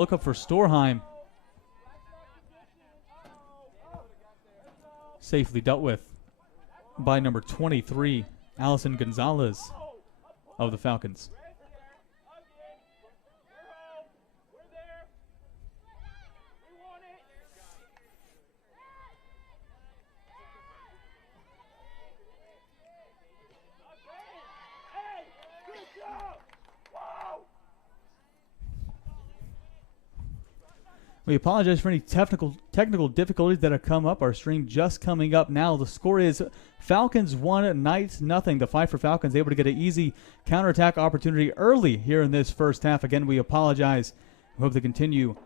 Look up for Storheim. Safely dealt with by number 23, Allison Gonzalez of the Falcons. We apologize for any technical difficulties that have come up. Our stream just coming up now. The score is Falcons 1, Knights nothing. The Pfeiffer Falcons able to get an easy counterattack opportunity early here in this first half. Again, we apologize. We hope to continue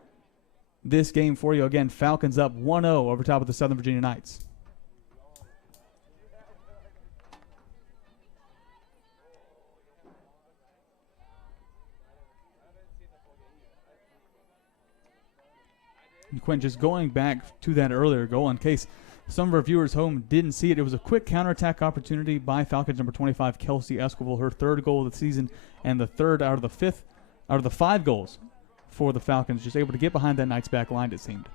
this game for you. Again, Falcons up 1-0 over top of the Southern Virginia Knights. And Quinn, just going back to that earlier goal, in case some of our viewers home didn't see it, it was a quick counterattack opportunity by Falcons number 25, Kelsey Esquivel, her third goal of the season, and the third out of the 5 goals for the Falcons. Just able to get behind that Knights back line, it seemed.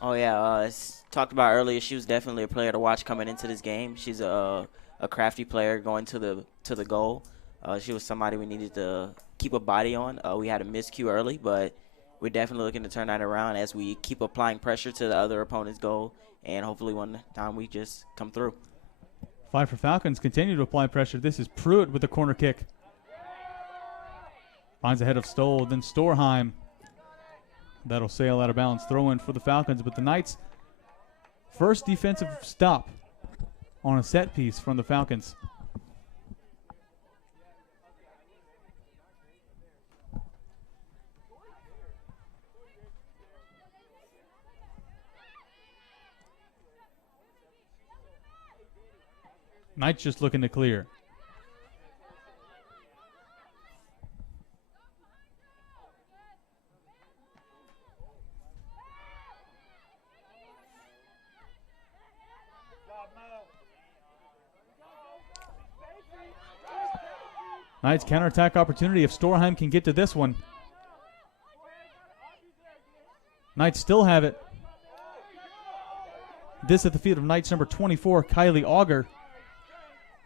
Oh, yeah. As talked about earlier, she was definitely a player to watch coming into this game. She's a crafty player going to the goal. She was somebody we needed to keep a body on. We had a miscue early, but we're definitely looking to turn that around as we keep applying pressure to the other opponent's goal, and hopefully one time we just come through. Pfeiffer Falcons continue to apply pressure. This is Pruitt with the corner kick. Finds ahead of Stoll, then Storheim. That'll sail out of bounds. Throw in for the Falcons, but the Knights' first defensive stop on a set piece from the Falcons. Knights just looking to clear. Knights counterattack opportunity if Storheim can get to this one. Knights still have it. This at the feet of Knights number 24, Kylie Auger.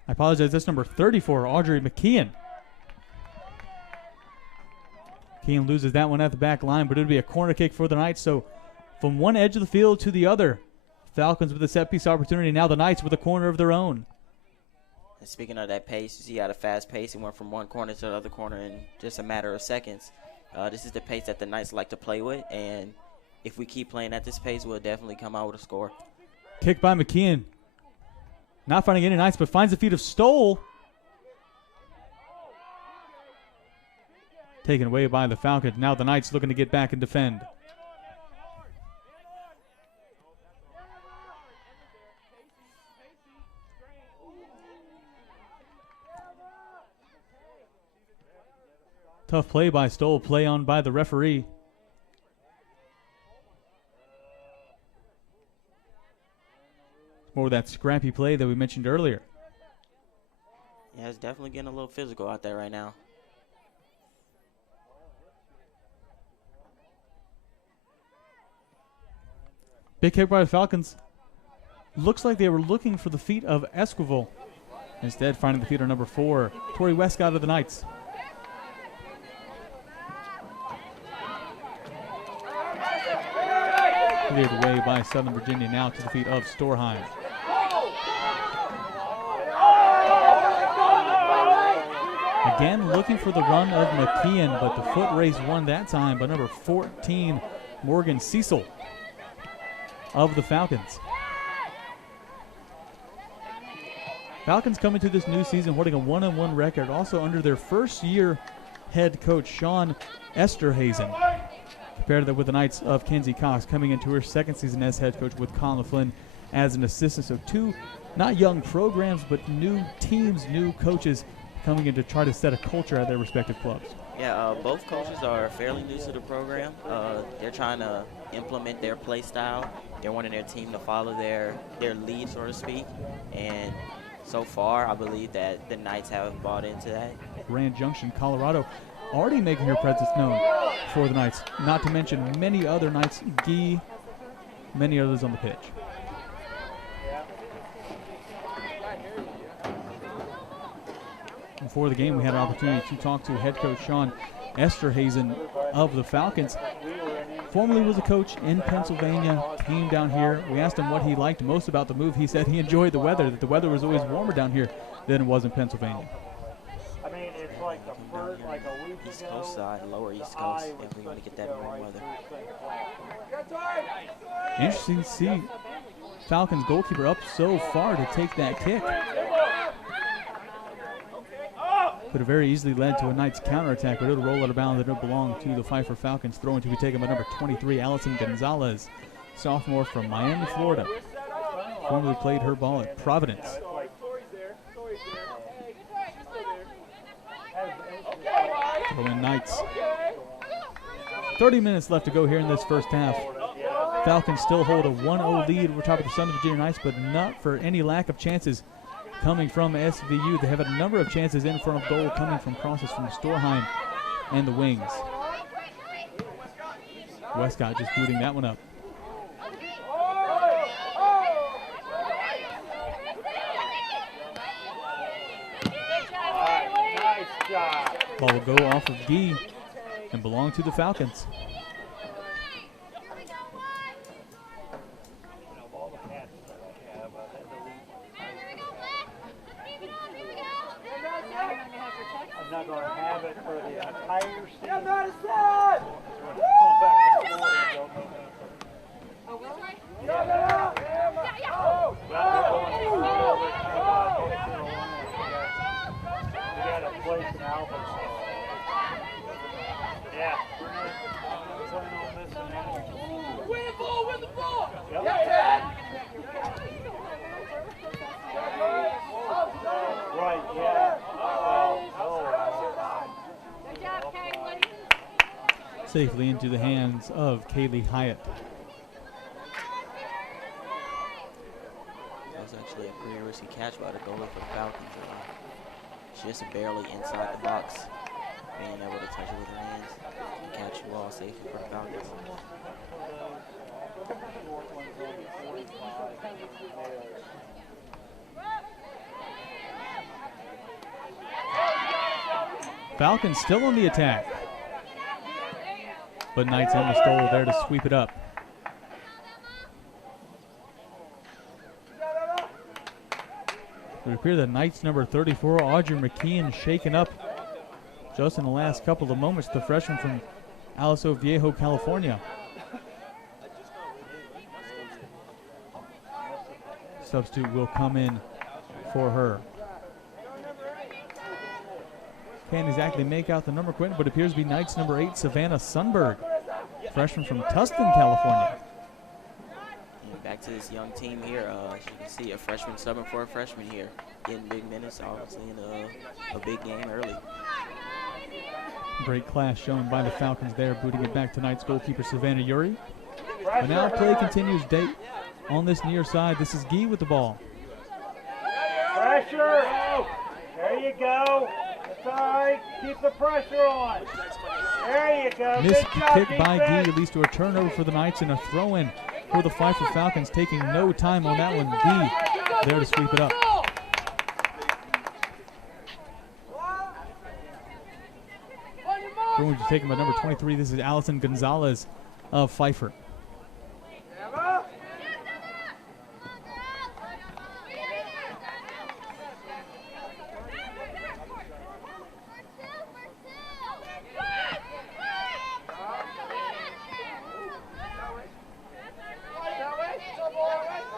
I apologize, that's number 34, Audrey McKeon. McKeon loses that one at the back line, but it would be a corner kick for the Knights. So from one edge of the field to the other, Falcons with a set piece opportunity. Now the Knights with a corner of their own. And speaking of that pace, you see how the fast pace, he went from one corner to the other corner in just a matter of seconds. This is the pace that the Knights like to play with, and if we keep playing at this pace, we'll definitely come out with a score. Kick by McKeon. Not finding any Knights, but finds the feet of Stoll. Taken away by the Falcons. Now the Knights looking to get back and defend. Tough play by Stoll, play on by the referee. More of that scrappy play that we mentioned earlier. Yeah, it's definitely getting a little physical out there right now. Big kick by the Falcons. Looks like they were looking for the feet of Esquivel. Instead, finding the feet of number 4, Tori Westcott of the Knights. Cleared away by Southern Virginia, now to the feet of Storheim. Again, looking for the run of McKeon, but the foot race won that time by number 14, Morgan Cecil of the Falcons. Falcons coming to this new season holding a 1-1 record, also under their first-year head coach, Sean Esterhazen. Compared to that with the Knights of Kenzie Cox coming into her second season as head coach with Colin Flynn as an assistant. So two, not young programs, but new teams, new coaches coming in to try to set a culture at their respective clubs. Yeah, both coaches are fairly new to the program. They're trying to implement their play style. They're wanting their team to follow their lead, so to speak. And so far, I believe that the Knights have bought into that. Grand Junction, Colorado. already making her presence known for the Knights, not to mention many other Knights, Guy, many others on the pitch. Before the game, we had an opportunity to talk to head coach Sean Esterhazen of the Falcons. Formerly was a coach in Pennsylvania, came down here. We asked him what he liked most about the move. He said he enjoyed the weather, that the weather was always warmer down here than it was in Pennsylvania. I mean, it's like the first, like a week East ago, Coast side, lower East Coast, if we want to get that warm weather. Interesting to see Falcons goalkeeper up so far to take that kick. Could have very easily led to a Knights counterattack, but it'll roll out of bounds and it'll belong to the Pfeiffer Falcons. Throw-in to be taken by number 23, Allison Gonzalez, sophomore from Miami, Florida. Formerly played her ball at Providence. Throw-in Knights. 30 minutes left to go here in this first half. Falcons still hold a 1-0 lead over top of the Southern Virginia Knights, but not for any lack of chances coming from SVU. They have a number of chances in front of goal coming from crosses from Storheim and the wings. Westcott just booting that one up. nice job. Ball will go off of Guy and belong to the Falcons. I'm not going to have it for the entire season. Yeah, Madison! We got a place in Albany. Yeah. Playing on this and that. Win the ball, win the ball! Yep. Right, yeah. Good job, Kaylee. Safely into the hands of Kaylee Hyatt. That was actually a pretty risky catch by the goalie for the Falcons. She just barely inside the box, being able to touch it with her hands and catch the ball safely for the Falcons. Falcons still on the attack, but Knights in the goal there to sweep it up. It would appear that Knights number 34, Audrey McKeon, shaken up just in the last couple of moments. The freshman from Aliso Viejo, California. Substitute will come in for her. Can't exactly make out the number, Quentin, but appears to be Knights number 8, Savannah Sundberg, freshman from Tustin, California. And back to this young team here. As you can see, a freshman subbing for a freshman here, getting big minutes, obviously in a big game early. Great class shown by the Falcons there, booting it back to Knights goalkeeper Savannah Yuri. And now play continues on this near side. This is Guy with the ball. Pressure. There you go. That's all right. Keep the pressure on. There you go. Missed Good job, kick by Guy defense. leads to a turnover for the Knights and a throw-in for the Pfeiffer Falcons, taking no time on that one. Guy there to sweep it up. Going to be taken by number 23. This is Allison Gonzalez of Pfeiffer.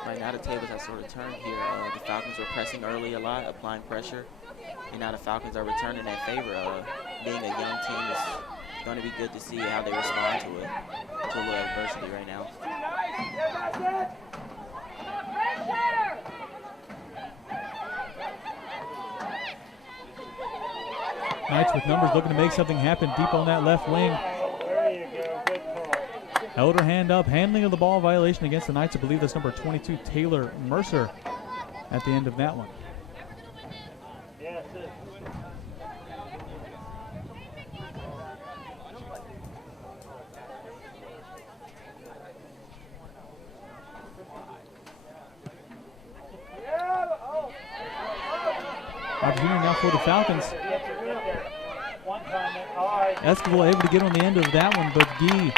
Right now the tables have sort of turned here. The Falcons were pressing early a lot, applying pressure, and now the Falcons are returning that favor. Being a young team, it's going to be good to see how they respond to it, to a little adversity right now. Knights with numbers looking to make something happen deep on that left wing. There you go. Good call. Held her hand up, handling of the ball violation against the Knights. I believe that's number 22, Taylor Mercer, at the end of that one. Yes, opportunity now for the Falcons. Esquivel able to get on the end of that one, but Gee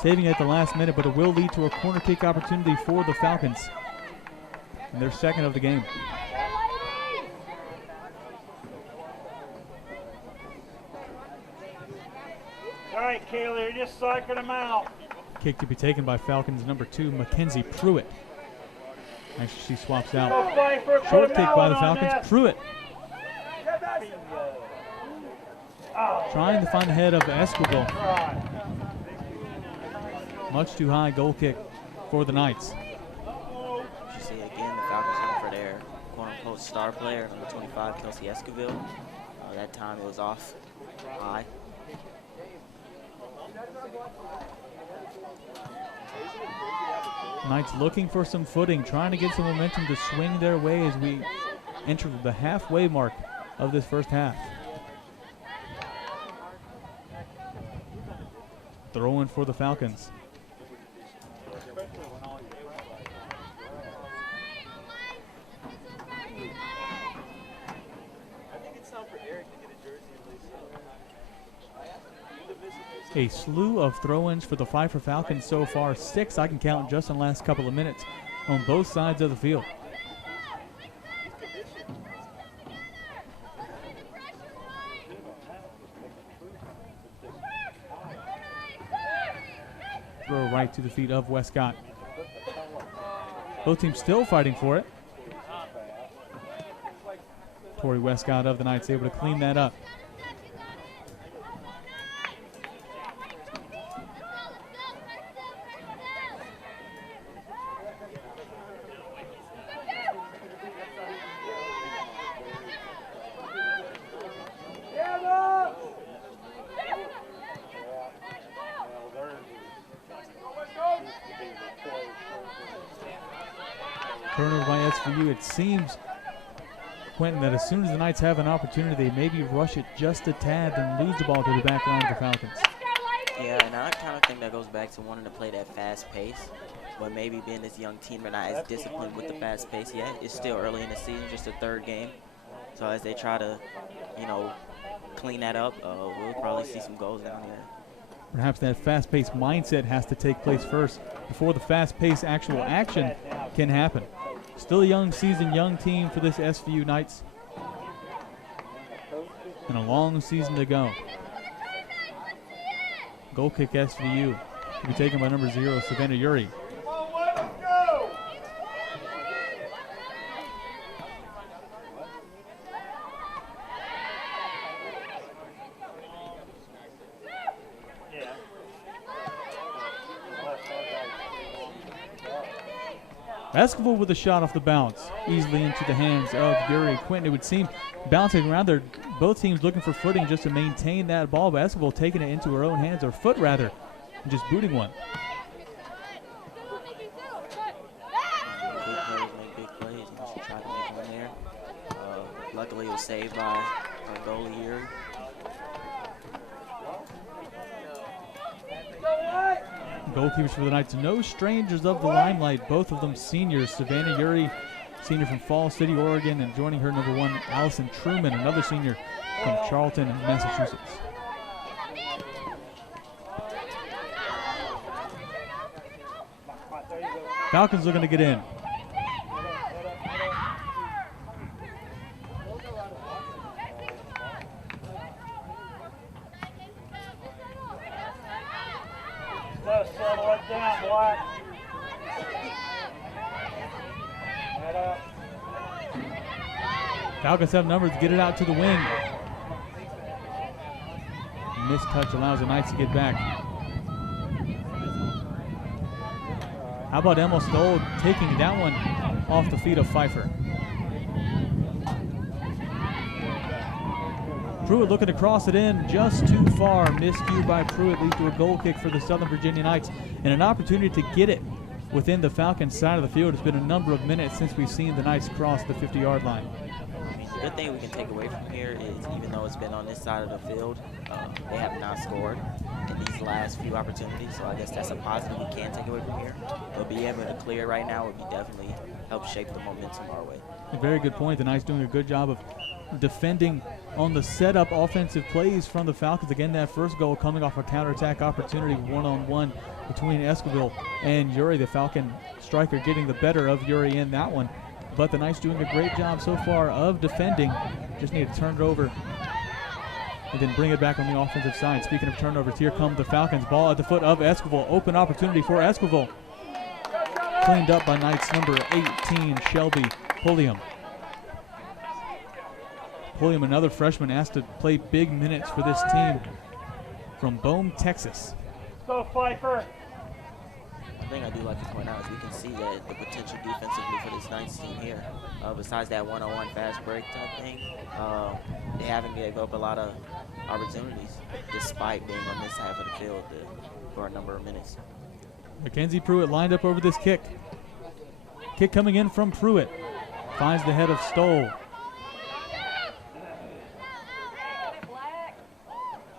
saving it at the last minute, but it will lead to a corner kick opportunity for the Falcons. And their second of the game. All right, Kayla, you're just psyching them out. Kick to be taken by Falcons number 2, Mackenzie Pruitt. Actually, she swaps out. Go Pfeiffer, put Short a kick by the melon on Falcons. this. Pruitt Oh, trying to find the head of Esquivel. right. Much too high goal kick for the Knights. You see again the Falcons looking for their quote-unquote star player, number 25, Kelsey Esquivel. That time it was off high. Knights looking for some footing, trying to get some momentum to swing their way as we enter the halfway mark of this first half. Throw in for the Falcons. A slew of throw-ins for the Pfeiffer Falcons so far. 6 I can count just in the last couple of minutes on both sides of the field. Throw right to the feet of Westcott. Both teams still fighting for it. Tori Westcott of the Knights able to clean that up. Turnover by SVU. It seems, Quentin, that as soon as the Knights have an opportunity, they maybe rush it just a tad and lose the ball to the back line of the Falcons. Yeah, and I kind of think that goes back to wanting to play that fast pace. But maybe being this young team, they're not as disciplined with the fast pace yet. It's still early in the season, just the third game. So as they try to, you know, clean that up, we'll probably see some goals down here. Perhaps that fast-paced mindset has to take place first before the fast-paced actual action can happen. Still a young season, young team for this SVU Knights. And a long season to go. Goal kick SVU to be taken by number 0, Savannah Uri. Esquivel with a shot off the bounce, easily into the hands of Yuri Quinton. It would seem bouncing around there, both teams looking for footing just to maintain that ball, but Esquivel taking it into her own hands, or foot rather, and just booting one. Big players make big plays, and she tried to make one there. Luckily, it was saved by our goalie Yuri. Goalkeepers for the Knights, no strangers of the limelight, both of them seniors. Savannah Uri, senior from Falls City, Oregon, and joining her, number 1, Allison Truman, another senior from Charlton, Massachusetts. Falcons looking to get in. Settle it down, Black. Head up. Falcons have numbers to get it out to the wing. Missed touch allows the Knights to get back. How about Emma Stoll taking that one off the feet of Pfeiffer? Pruitt looking to cross it in just too far. Miscue by Pruitt leads to a goal kick for the Southern Virginia Knights, and an opportunity to get it within the Falcons side of the field. It's been a number of minutes since we've seen the Knights cross the 50-yard line. The good thing we can take away from here is, even though it's been on this side of the field, they have not scored in these last few opportunities. So I guess that's a positive we can take away from here. But being able to clear right now would be definitely help shape the momentum our way. A very good point. The Knights doing a good job of defending on the setup offensive plays from the Falcons. Again, that first goal coming off a counterattack opportunity, one-on-one between Esquivel and Yuri. The Falcon striker getting the better of Yuri in that one. But the Knights doing a great job so far of defending. Just need to turn it over and then bring it back on the offensive side. Speaking of turnovers, here come the Falcons. Ball at the foot of Esquivel. Open opportunity for Esquivel. Cleaned up by Knights number 18, Shelby Pulliam. Pulliam, another freshman, asked to play big minutes for this team from Bohm, Texas. Go, Pfeiffer. One thing I do like to point out is we can see that the potential defensively for this Knights team here, besides that one-on-one fast break type thing, they haven't gave up a lot of opportunities despite being on this half of the field for a number of minutes. Mackenzie Pruitt lined up over this kick. Kick coming in from Pruitt. Finds the head of Stoll.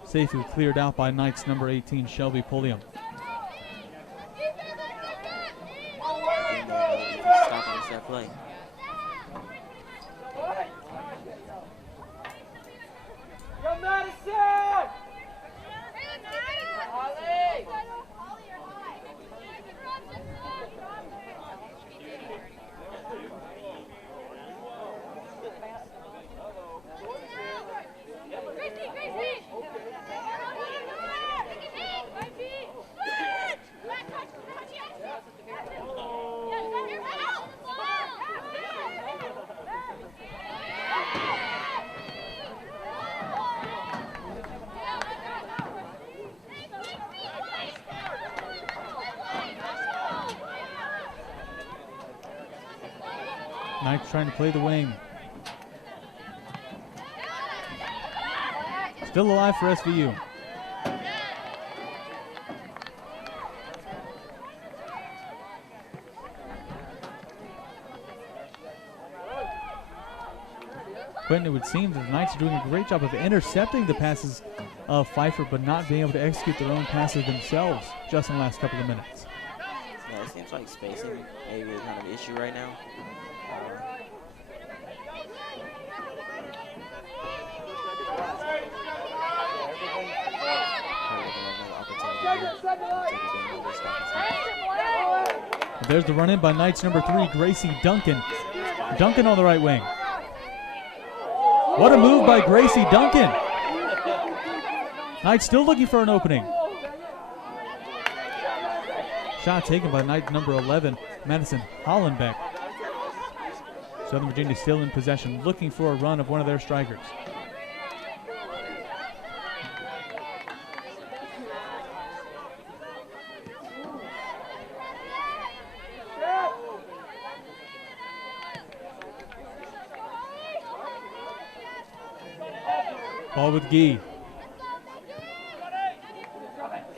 Safely cleared out by Knights number 18, Shelby Pulliam. Stopping us that play. Go Madison! Ollie! Knights trying to play the wing. Still alive for SVU. Quentin, it would seem that the Knights are doing a great job of intercepting the passes of Pfeiffer, but not being able to execute their own passes themselves just in the last couple of minutes. Yeah, it seems like spacing maybe is kind of an issue right now. There's the run in by Knights number 3, Gracie Duncan. Duncan on the right wing. What a move by Gracie Duncan. Knights still looking for an opening. Shot taken by Knight number 11, Madison Hollenbeck. Southern Virginia still in possession, looking for a run of one of their strikers. Ball with Gee.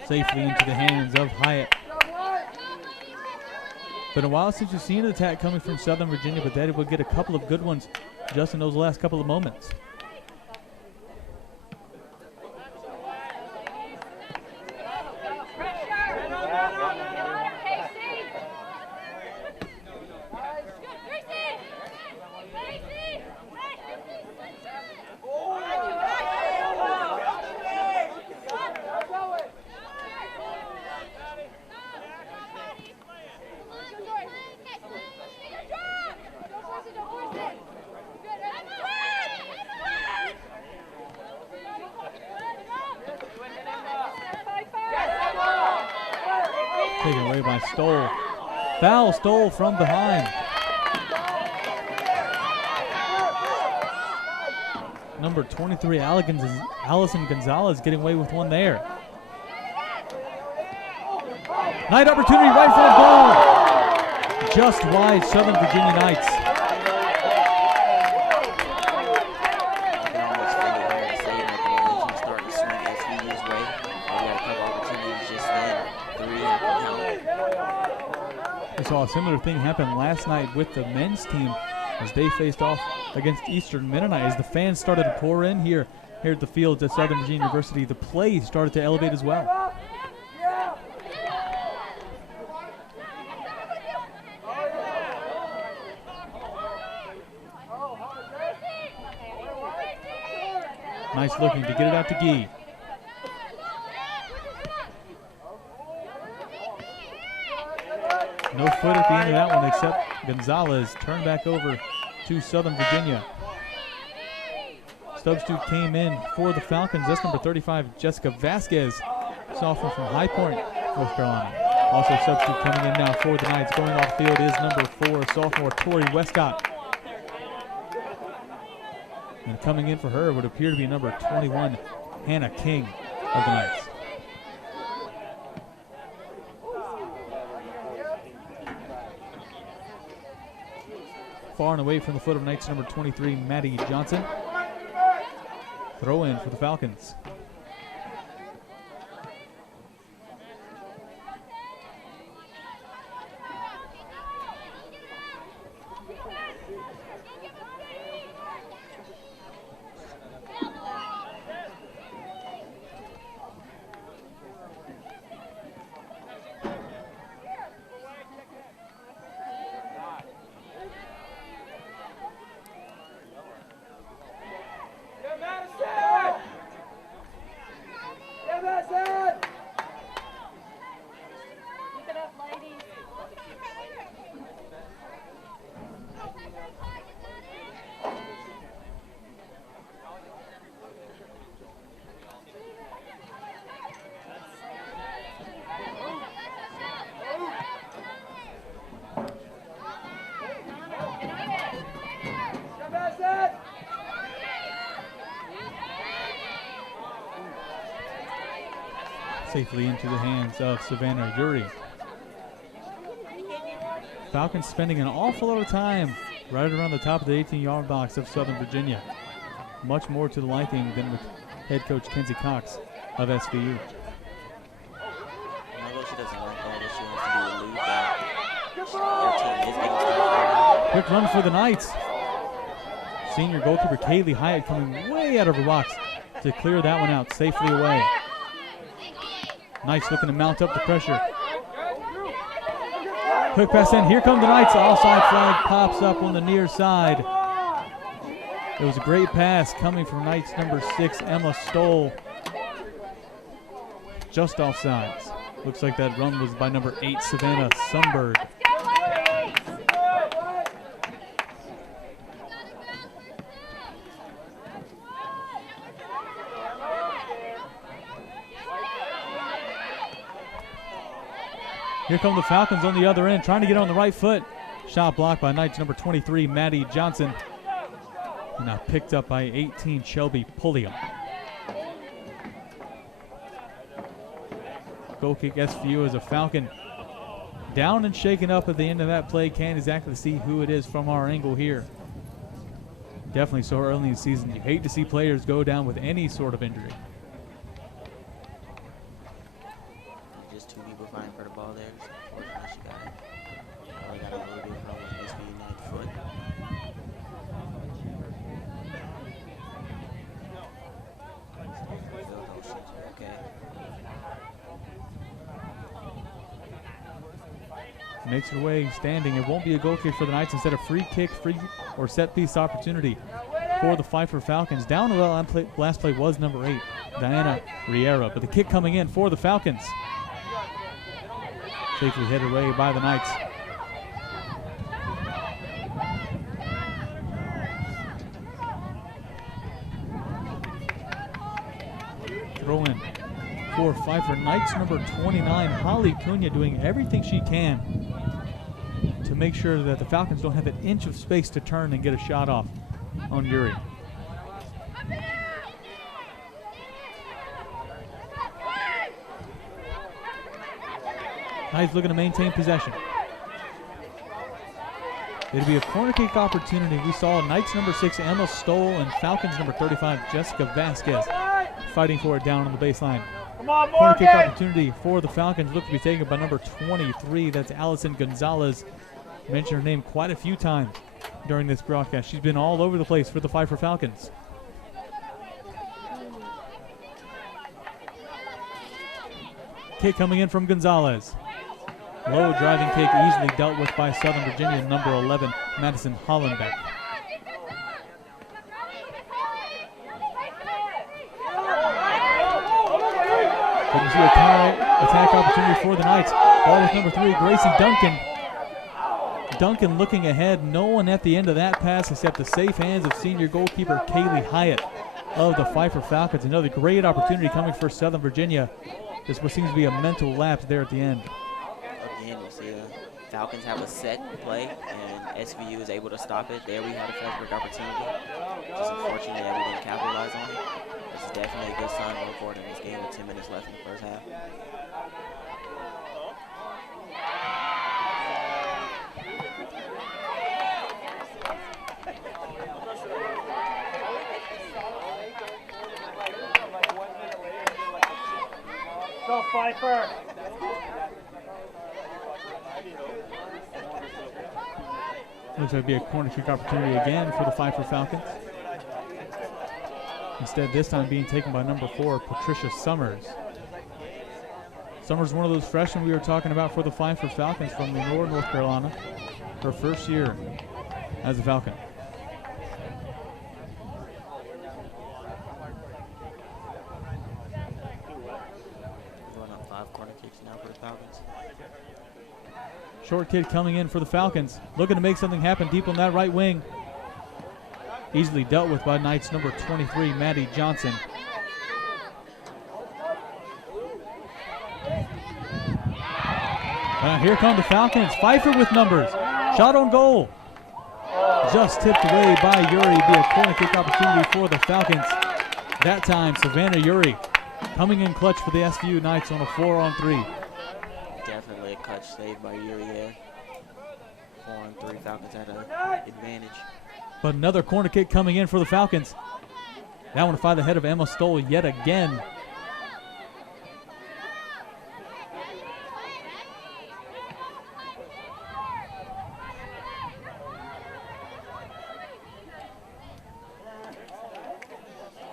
Safely into the hands of Hyatt. Been a while since you've seen an attack coming from Southern Virginia, but they will get a couple of good ones just in those last couple of moments. Taken away by Stoll. Foul, Stoll from behind. Number 23, Allison Gonzalez getting away with one there. Knight opportunity right for a goal. Just wide, Southern Virginia Knights. We saw a similar thing happen last night with the men's team as they faced off against Eastern Mennonite. As the fans started to pour in here at the fields at Southern Virginia University, the play started to elevate as well. Nice looking to get it out to Gee. No foot at the end of that one except Gonzalez. Turned back over to Southern Virginia. Substitute came in for the Falcons. That's number 35, Jessica Vasquez, sophomore from High Point, North Carolina. Also substitute coming in now for the Knights. Going off field is number 4, sophomore Tori Westcott. And coming in for her would appear to be number 21, Hannah King of the Knights. Far and away from the foot of Knights number 23, Maddie Johnson. Throw in for the Falcons. Safely into the hands of Savannah Yuri. Falcons spending an awful lot of time right around the top of the 18-yard box of Southern Virginia. Much more to the liking than with head coach Kenzie Cox of SVU. Quick run for the Knights. Senior goalkeeper Kaylee Hyatt coming way out of her box to clear that one out safely away. Knights looking to mount up the pressure. Quick pass in. Here come the Knights. Offside flag pops up on the near side. It was a great pass coming from Knights number 6, Emma Stoll. Just offsides. Looks like that run was by number 8, Savannah Sunberg. Here come the Falcons on the other end, trying to get on the right foot. Shot blocked by Knights number 23, Maddie Johnson. And now picked up by 18, Shelby Pulliam. Goal kick SVU as a Falcon. Down and shaken up at the end of that play. Can't exactly see who it is from our angle here. Definitely so early in the season. You hate to see players go down with any sort of injury. Just 2 people fighting for the ball there. Unfortunately, she got it. Probably got a little bit of trouble with this being 9 foot. Okay. Makes it away standing. It won't be a goal kick for the Knights. Instead of free kick, free or set piece opportunity for the Pfeiffer Falcons. Down the last play was number 8, Diana Riera. But the kick coming in for the Falcons. Safely headed away by the Knights. Throw in for Pfeiffer. Knights number 29, Holly Cunha, doing everything she can to make sure that the Falcons don't have an inch of space to turn and get a shot off on Yuri. Knights looking to maintain possession. It'll be a corner kick opportunity. We saw Knights number 6, Emma Stoll, and Falcons number 35, Jessica Vasquez, fighting for it down on the baseline. Come on, Corner kick Morgan. opportunity for the Falcons. Look to be taken by number 23. That's Allison Gonzalez. Mentioned her name quite a few times during this broadcast. She's been all over the place for the Pfeiffer Falcons. Kick coming in from Gonzalez. Low driving kick, easily dealt with by Southern Virginia, number 11, Madison Hollenbeck. the attack opportunity for the Knights. Ball with number 3, Gracie Duncan. Duncan looking ahead. No one at the end of that pass except the safe hands of senior goalkeeper Kaylee Hyatt of the Pfeiffer Falcons. Another great opportunity coming for Southern Virginia. Just what seems to be a mental lapse there at the end. Again, you see the Falcons have a set play, and SVU is able to stop it. There we had a fast break opportunity. Just unfortunate that we didn't capitalize on it. This is definitely a good sign going forward in this game with 10 minutes left in the first half. Go, Pfeiffer. Looks like it'd be a corner kick opportunity again for the Pfeiffer Falcons. Instead, this time being taken by number 4, Patricia Summers. Summers, one of those freshmen we were talking about for the Pfeiffer Falcons from Lenore, North Carolina. Her first year as a Falcon. Going up 5 corner kicks now for the Falcons. Short kid coming in for the Falcons, looking to make something happen deep on that right wing. Easily dealt with by Knights number 23, Maddie Johnson. Here come the Falcons. Pfeiffer with numbers. Shot on goal. Just tipped away by Yuri. Be a corner kick opportunity for the Falcons. That time, Savannah Yuri coming in clutch for the SVU Knights on a 4-on-3. Definitely a clutch save by Yuri there. 4-on-3, Falcons had an advantage. But another corner kick coming in for the Falcons. That one to find the head of Emma Stoll yet again.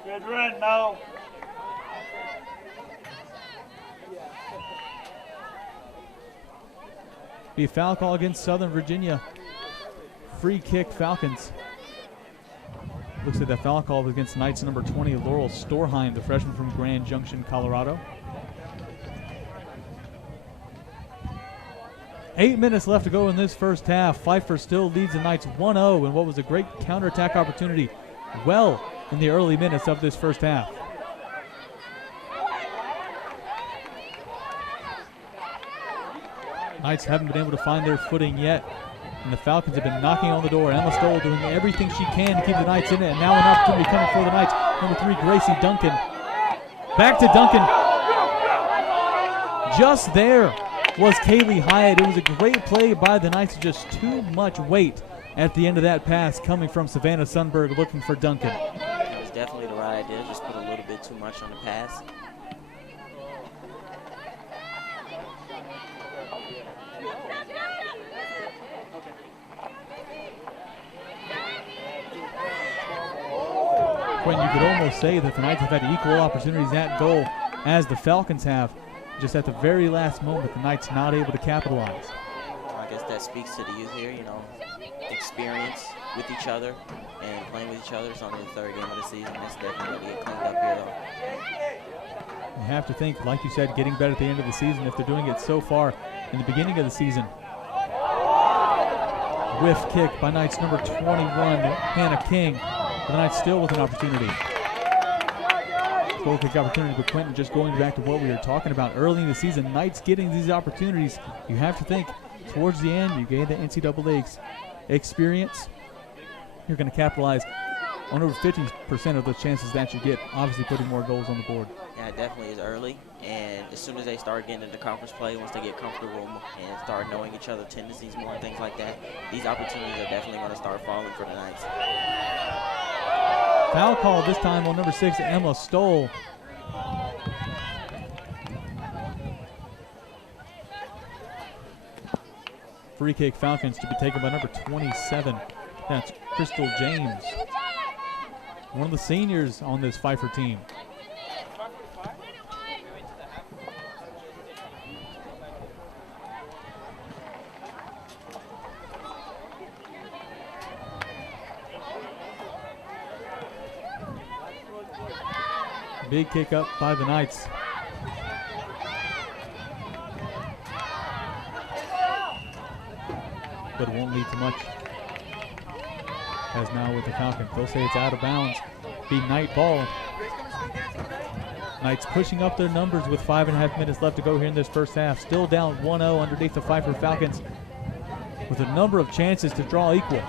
Good run, Mo. Be a foul call against Southern Virginia. Free kick, Falcons. Looks like that foul call was against Knights number 20, Laurel Storheim, the freshman from Grand Junction, Colorado. 8 minutes left to go in this first half. Pfeiffer still leads the Knights 1-0 in what was a great counterattack opportunity well in the early minutes of this first half. Knights haven't been able to find their footing yet, and the Falcons have been knocking on the door. Emma Stoll doing everything she can to keep the Knights in it, and now an opportunity coming for the Knights. Number 3, Gracie Duncan. Back to Duncan. Just there was Kaylee Hyatt. It was a great play by the Knights, just too much weight at the end of that pass coming from Savannah Sundberg looking for Duncan. It was definitely the right idea, just put a little bit too much on the pass. When you could almost say that the Knights have had equal opportunities at goal as the Falcons have. Just at the very last moment, the Knights not able to capitalize. I guess that speaks to the youth here, experience with each other and playing with each other. It's only the 3rd game of the season. That's definitely going to get cleaned up here, though. You have to think, like you said, getting better at the end of the season if they're doing it so far in the beginning of the season. Whiff kick by Knights number 21, Hannah King. The Knights still with an opportunity. Goal kick opportunity, but Quentin, just going back to what we were talking about early in the season, Knights getting these opportunities. You have to think, towards the end, you gain the NCAA experience. You're going to capitalize on over 50% of the chances that you get, obviously putting more goals on the board. Yeah, it definitely is early, and as soon as they start getting into conference play, once they get comfortable and start knowing each other's tendencies more and things like that, these opportunities are definitely going to start falling for the Knights. Foul call this time on number 6, Emma Stoll. Free kick, Falcons, to be taken by number 27. That's Crystal James, one of the seniors on this Pfeiffer team. Big kick up by the Knights. but it won't lead to much. As now with the Falcons, they'll say it's out of bounds. Be Knight ball. Knights pushing up their numbers with 5.5 minutes left to go here in this first half. Still down 1-0 underneath the Pfeiffer Falcons with a number of chances to draw equal.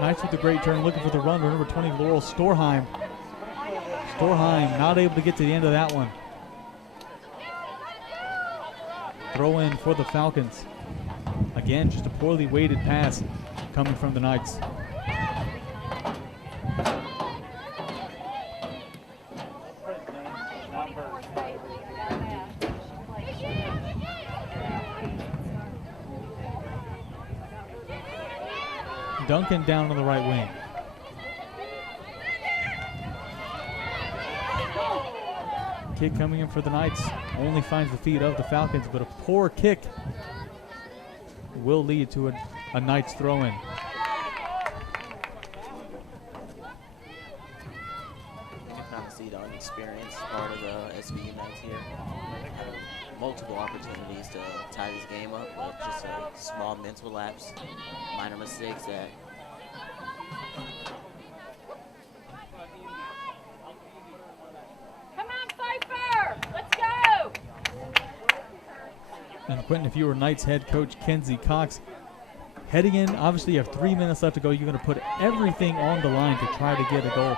Knights with a great turn, looking for the run. Number 20, Laurel Storheim. Storheim not able to get to the end of that one. Throw in for the Falcons. Again, just a poorly weighted pass coming from the Knights. Duncan down on the right wing. Kick coming in for the Knights. Only finds the feet of the Falcons, but a poor kick will lead to a Knights throw-in. You can kind of see the unexperienced part of the SVU Knights here. Multiple opportunities to tie this game up, but just a small mental lapse, minor mistakes that Come on, Pfeiffer! Let's go! And Quentin, if you were Knights head coach Kenzie Cox, heading in, obviously you have 3 minutes left to go. You're going to put everything on the line to try to get a goal.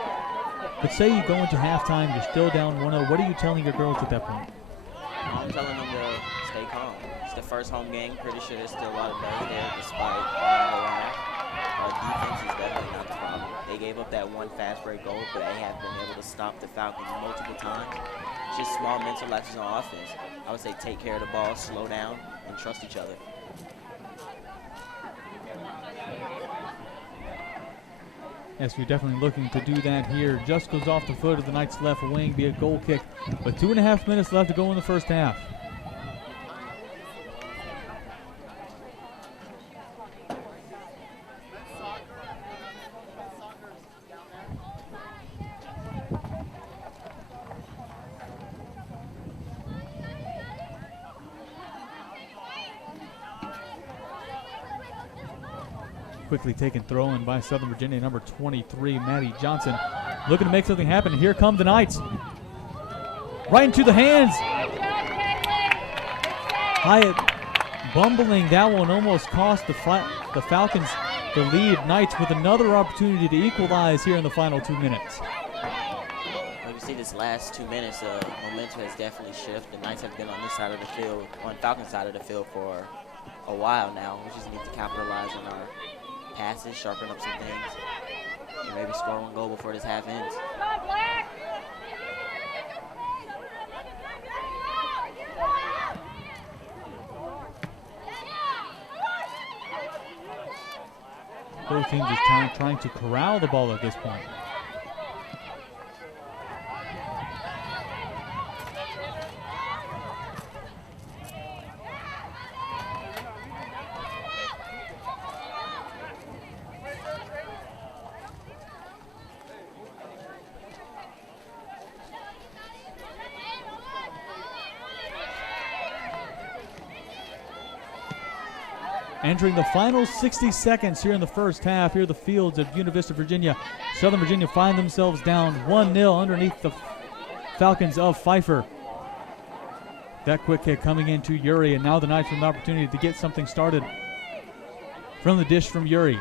But say you go into halftime, you're still down 1-0. What are you telling your girls at that point? I'm telling them to stay calm. It's the first home game. Pretty sure there's still a lot of nerves there despite the line. Defense is definitely not the problem. They gave up that one fast break goal, but they have been able to stop the Falcons multiple times. It's just small mental lapses on offense. I would say take care of the ball, slow down, and trust each other. Yes, we're definitely looking to do that here. Just goes off the foot of the Knights' left wing, be a goal kick. But 2.5 minutes left to go in the first half. Quickly taken throw in by Southern Virginia, number 23, Maddie Johnson. Looking to make something happen. Here come the Knights. Right into the hands. Hyatt bumbling. That one almost cost the Falcons the lead. Knights with another opportunity to equalize here in the final 2 minutes. Well, you see this last 2 minutes, momentum has definitely shifted. The Knights have been on this side of the field, on Falcons side of the field for a while now. We just need to capitalize on our passes, sharpen up some things, and maybe score one goal before this half ends. Come on, Black! Both teams just trying to corral the ball at this point. Entering the final 60 seconds here in the first half, here are the fields of Buena Vista, Virginia. Southern Virginia find themselves down 1-0 underneath the Falcons of Pfeiffer. That quick kick coming into Uri, and now the Knights with an opportunity to get something started. from the dish from Yuri.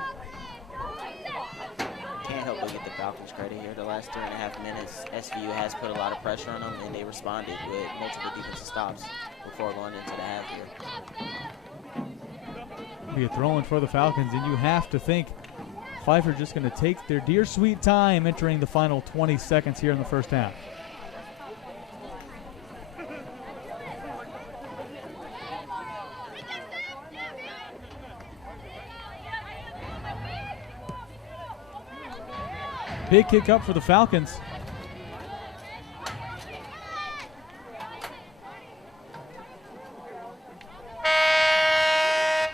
Can't help but get the Falcons credit here. The last 3.5 minutes, SVU has put a lot of pressure on them, and they responded with multiple defensive stops before going into the half here. Be a throw-in for the Falcons, and you have to think Pfeiffer just going to take their dear sweet time entering the final 20 seconds here in the first half. Big kick up for the Falcons.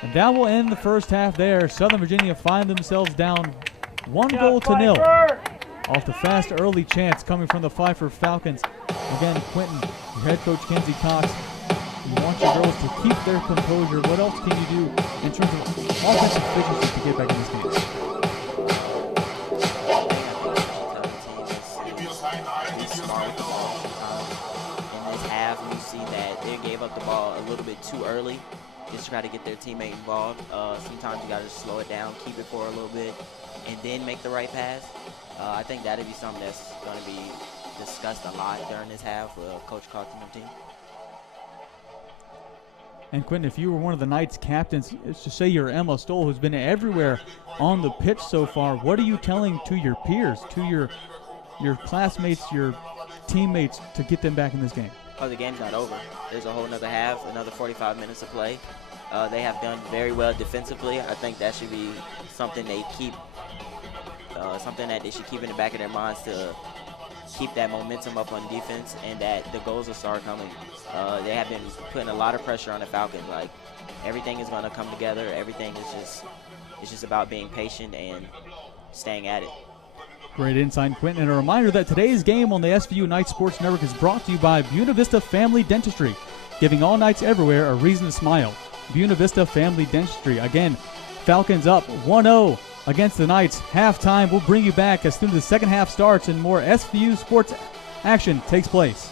And that will end the first half there. Southern Virginia find themselves down 1-0 off the fast early chance coming from the Pfeiffer Falcons. Again, Quentin, your head coach Kenzie Cox, you want your girls to keep their composure. What else can you do in terms of offensive efficiency to get back in this game? Gave up the ball a little bit too early just to try to get their teammate involved. Sometimes you got to slow it down, keep it for a little bit, and then make the right pass. I think that'll be something that's going to be discussed a lot during this half with Coach Cox and the team. And Quentin, if you were one of the Knights captains, let's just say you're Emma Stoll, who's been everywhere on the pitch so far, what are you telling to your peers, to your classmates, your teammates, to get them back in this game? Oh, the game's not over. There's a whole nother half, another 45 minutes to play. They have done very well defensively. I think that should be something they keep, something that they should keep in the back of their minds to keep that momentum up on defense, and that the goals will start coming. They have been putting a lot of pressure on the Falcons. Like, everything is going to come together. Everything is just about being patient and staying at it. Great insight, Quentin. And a reminder that today's game on the SVU Knights Sports Network is brought to you by Buena Vista Family Dentistry, giving all Knights everywhere a reason to smile. Buena Vista Family Dentistry. Again, Falcons up 1-0 against the Knights. Halftime, we'll bring you back as soon as the second half starts and more SVU sports action takes place.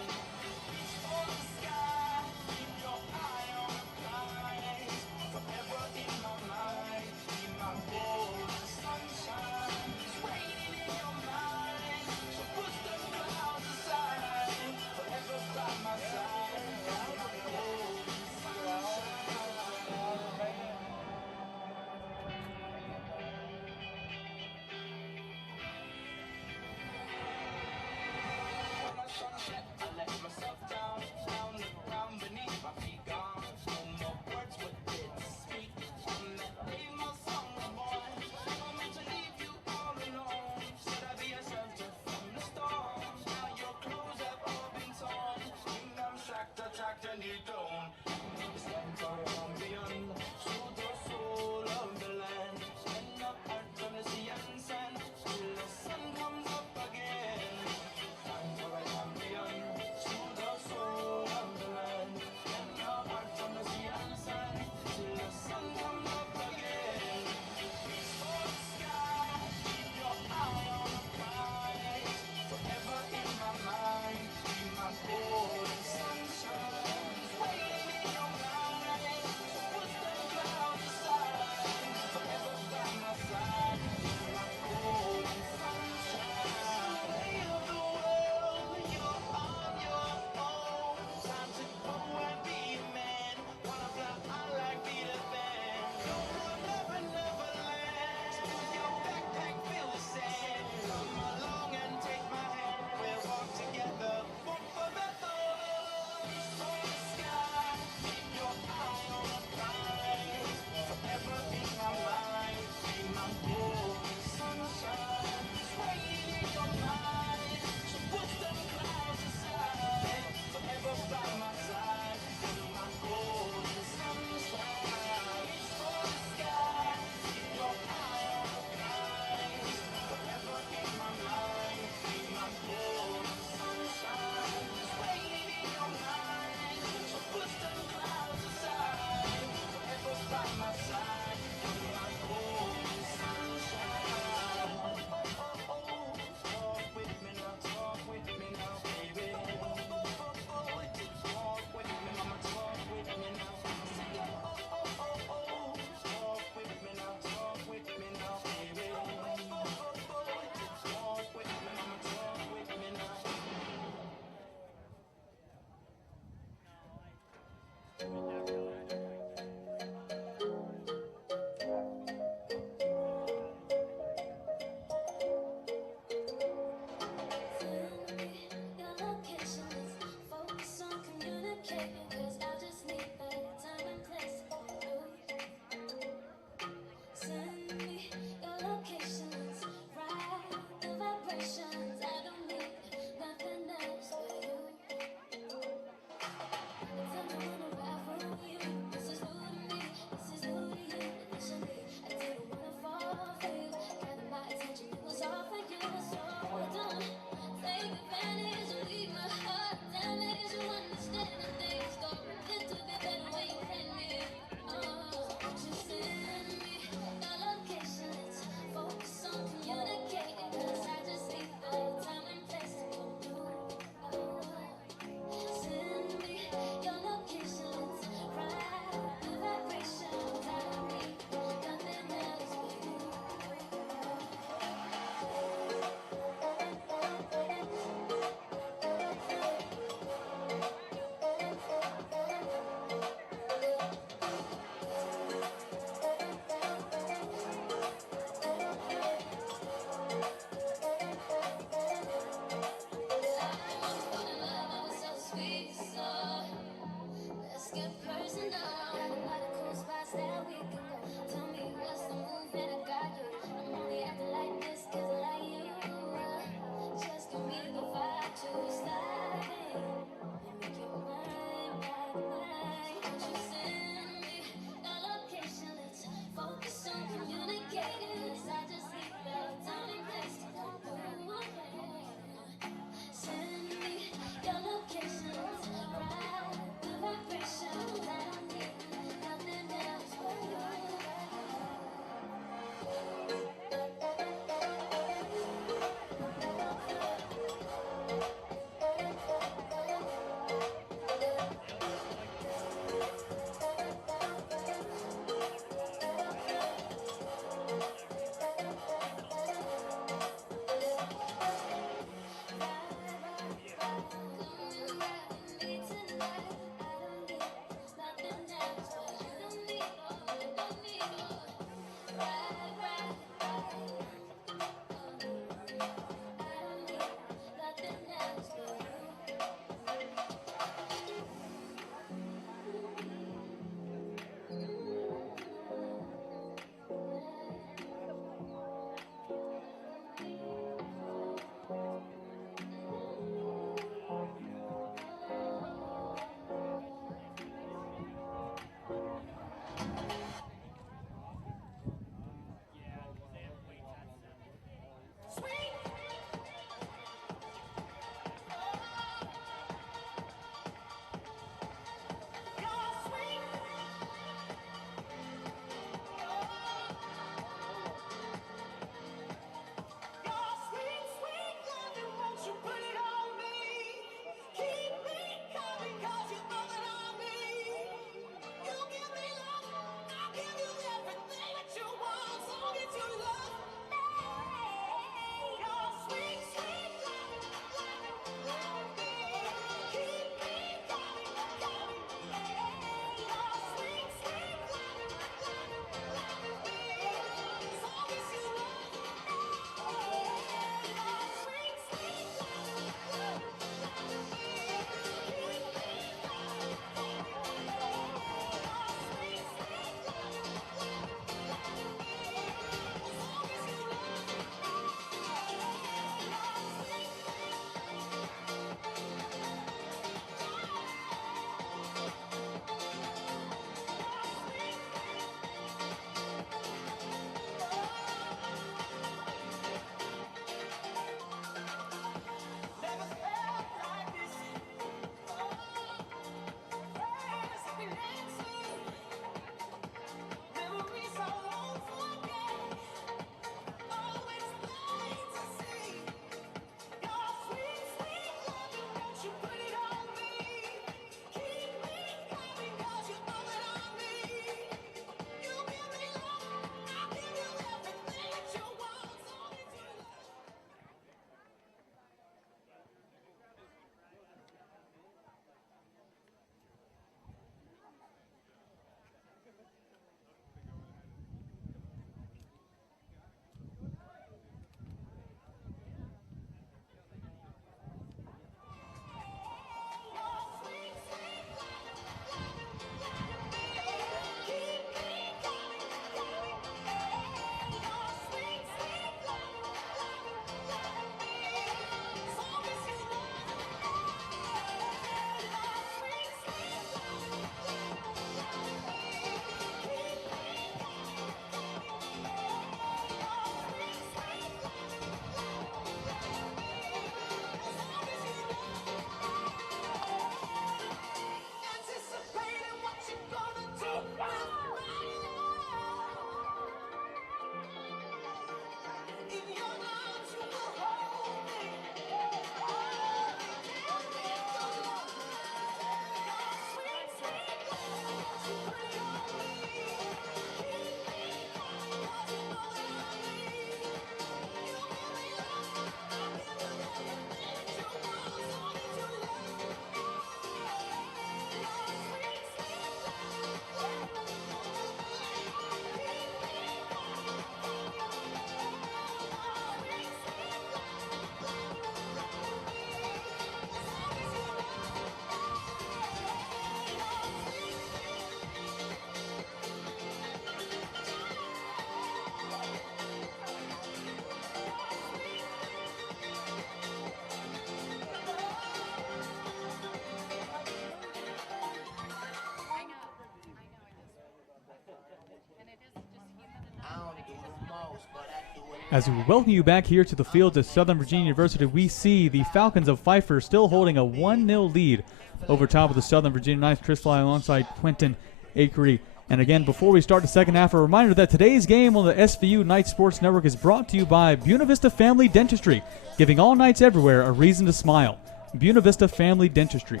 As we welcome you back here to the fields at Southern Virginia University, we see the Falcons of Pfeiffer still holding a 1-0 lead over top of the Southern Virginia Knights. Chris Fly alongside Quentin Akery. And again, before we start the second half, a reminder that today's game on the SVU Knight Sports Network is brought to you by Buena Vista Family Dentistry, giving all Knights everywhere a reason to smile. Buena Vista Family Dentistry.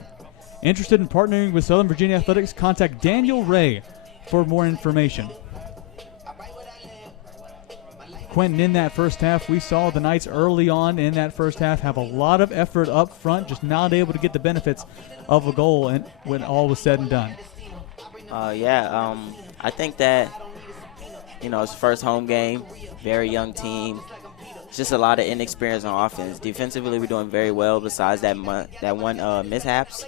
Interested in partnering with Southern Virginia Athletics? Contact Daniel Ray for more information. Quentin, in that first half, we saw the Knights early on in that first half have a lot of effort up front, just not able to get the benefits of a goal and when all was said and done. I think that, it's first home game, very young team. It's just a lot of inexperience on offense. Defensively, we're doing very well besides that one mishaps.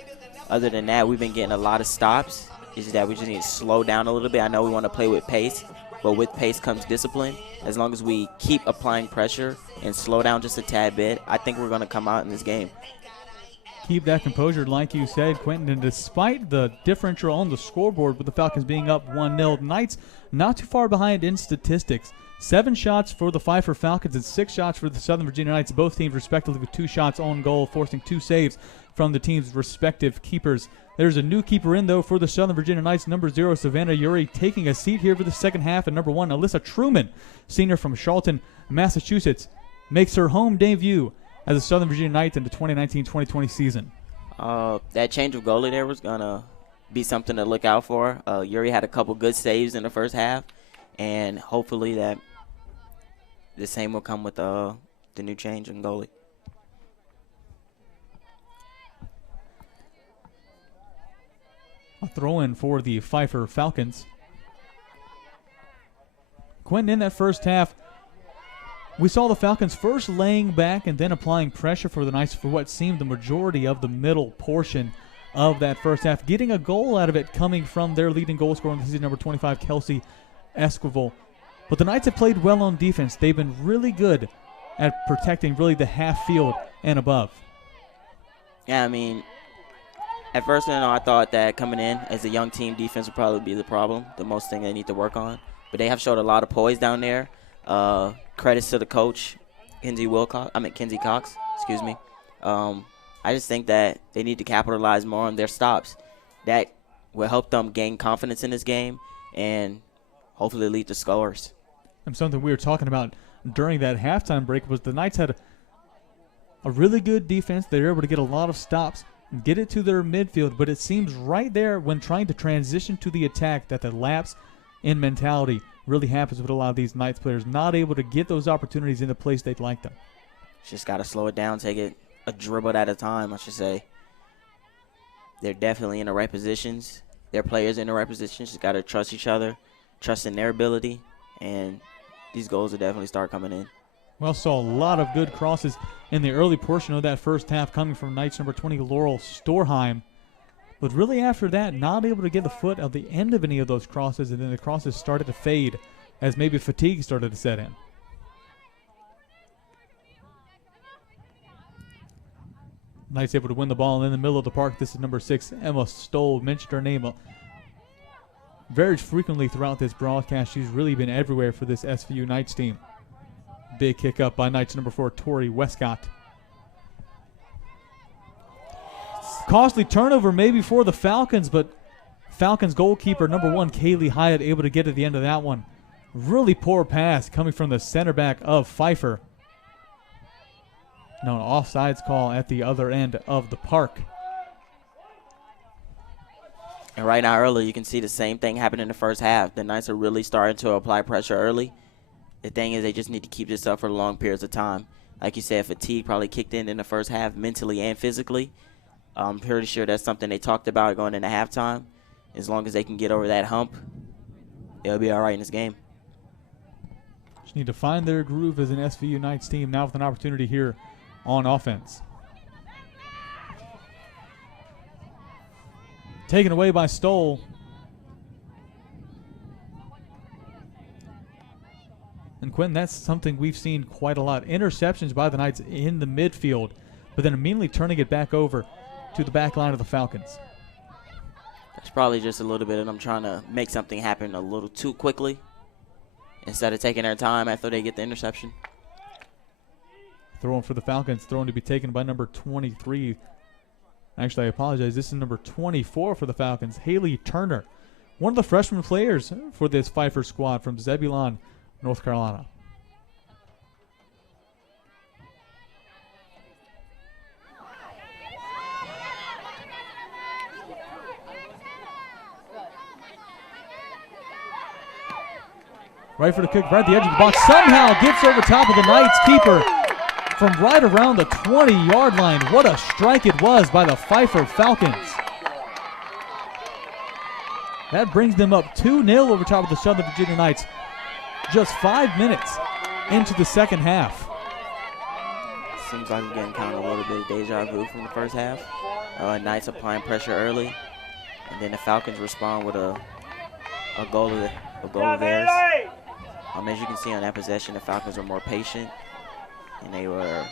Other than that, we've been getting a lot of stops. It's just that we just need to slow down a little bit. I know we want to play with pace, but with pace comes discipline. As long as we keep applying pressure and slow down just a tad bit, I think we're going to come out in this game. Keep that composure, like you said, Quentin. And despite the differential on the scoreboard with the Falcons being up 1-0, Knights not too far behind in statistics. 7 shots for the Pfeiffer Falcons and 6 shots for the Southern Virginia Knights. Both teams respectively with 2 shots on goal, forcing 2 saves from the team's respective keepers. There's a new keeper in, though, for the Southern Virginia Knights. Number 0, Savannah Uri, taking a seat here for the second half. And number 1, Alyssa Truman, senior from Charlton, Massachusetts, makes her home debut as a Southern Virginia Knight in the 2019-2020 season. That change of goalie there was going to be something to look out for. Uri had a couple good saves in the first half, and hopefully that the same will come with the new change in goalie. A throw-in for the Pfeiffer Falcons. Quentin, in that first half, we saw the Falcons first laying back and then applying pressure for the Knights for what seemed the majority of the middle portion of that first half, getting a goal out of it coming from their leading goal scorer in the season, number 25, Kelsey Esquivel. But the Knights have played well on defense. They've been really good at protecting really the half field and above. Yeah, at first, I thought that coming in as a young team, defense would probably be the problem, the most thing they need to work on. But they have showed a lot of poise down there. Credits to the coach, Kenzie Cox. Excuse me. I just think that they need to capitalize more on their stops. That will help them gain confidence in this game and hopefully lead to scores. And something we were talking about during that halftime break was the Knights had a really good defense. They were able to get a lot of stops and get it to their midfield, but it seems right there when trying to transition to the attack that the lapse in mentality really happens with a lot of these Knights players, not able to get those opportunities in the place they'd like them. Just got to slow it down, take it a dribble at a time, I should say. They're definitely in the right positions. Their players in the right positions. Just got to trust each other, trust in their ability, and these goals will definitely start coming in. Well, saw a lot of good crosses in the early portion of that first half coming from Knights number 20, Laurel Storheim. But really after that, not able to get the foot at the end of any of those crosses, and then the crosses started to fade as maybe fatigue started to set in. Knights able to win the ball in the middle of the park. This is number 6, Emma Stoll. Mentioned her name very frequently throughout this broadcast. She's really been everywhere for this SVU Knights team. Big kick up by Knights number 4, Tori Westcott. Costly turnover maybe for the Falcons, but Falcons goalkeeper number 1, Kaylee Hyatt, able to get at the end of that one. Really poor pass coming from the center back of Pfeiffer. No, an offsides call at the other end of the park. And right now early, you can see the same thing happen in the first half. The Knights are really starting to apply pressure early. The thing is they just need to keep this up for long periods of time. Like you said, fatigue probably kicked in the first half mentally and physically. I'm pretty sure that's something they talked about going into halftime. As long as they can get over that hump, they'll be all right in this game. Just need to find their groove as an SVU Knights team now with an opportunity here on offense. Taken away by Stoll. And Quentin, that's something we've seen quite a lot. Interceptions by the Knights in the midfield, but then immediately turning it back over to the back line of the Falcons. That's probably just a little bit of them trying to make something happen a little too quickly. instead of taking their time after they get the interception. Throwing for the Falcons, throwing to be taken by number 23. Actually, I apologize. This is number 24 for the Falcons, Haley Turner, one of the freshman players for this Pfeiffer squad from Zebulon, North Carolina. Right for the kick, right at the edge of the box. Somehow gets over top of the Knights keeper from right around the 20-yard line. What a strike it was by the Pfeiffer Falcons. That brings them up 2-0 over top of the Southern Virginia Knights. Just 5 minutes into the second half. Seems like we're getting kind of a little bit of deja vu from the first half. Knights applying pressure early, and then the Falcons respond with a goal of theirs. As you can see on that possession, the Falcons were more patient, and they were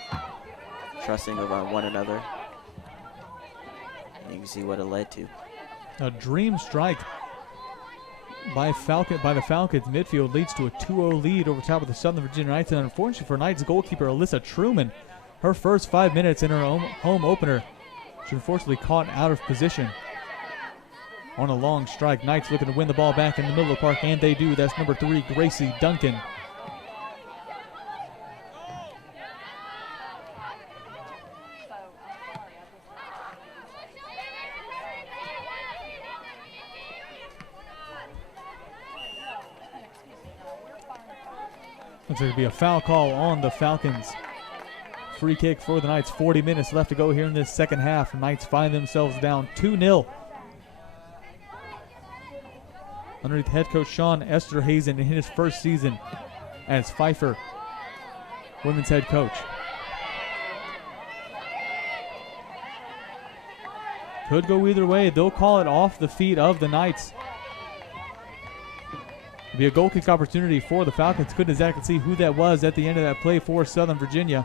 trusting of one another. And you can see what it led to. A dream strike by the Falcons midfield leads to a 2-0 lead over top of the Southern Virginia Knights. And unfortunately for Knights goalkeeper Alyssa Truman, her first 5 minutes in her home opener, she unfortunately caught out of position on a long strike. Knights looking to win the ball back in the middle of the park, and they do. That's number 3, Gracie Duncan. Looks like it'll be a foul call on the Falcons. Free kick for the Knights. 40 minutes left to go here in this second half. Knights find themselves down 2-0. Underneath head coach Sean Esterhazen in his first season as Pfeiffer women's head coach. Could go either way. They'll call it off the feet of the Knights. It'll be a goal kick opportunity for the Falcons. Couldn't exactly see who that was at the end of that play for Southern Virginia.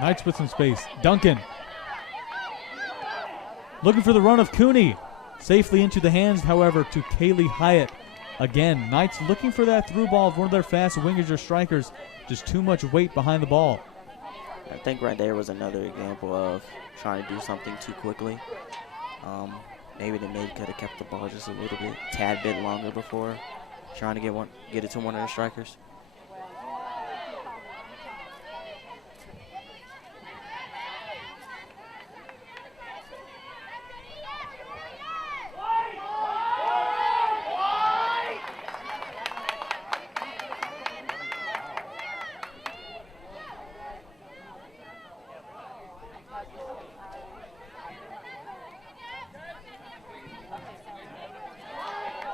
Knights with some space. Duncan looking for the run of Cooney. Safely into the hands, however, to Kaylee Hyatt. Again, Knights looking for that through ball of one of their fast wingers or strikers. Just too much weight behind the ball. I think right there was another example of trying to do something too quickly. Maybe they could have kept the ball just a little bit, tad bit longer before trying to get it to one of their strikers.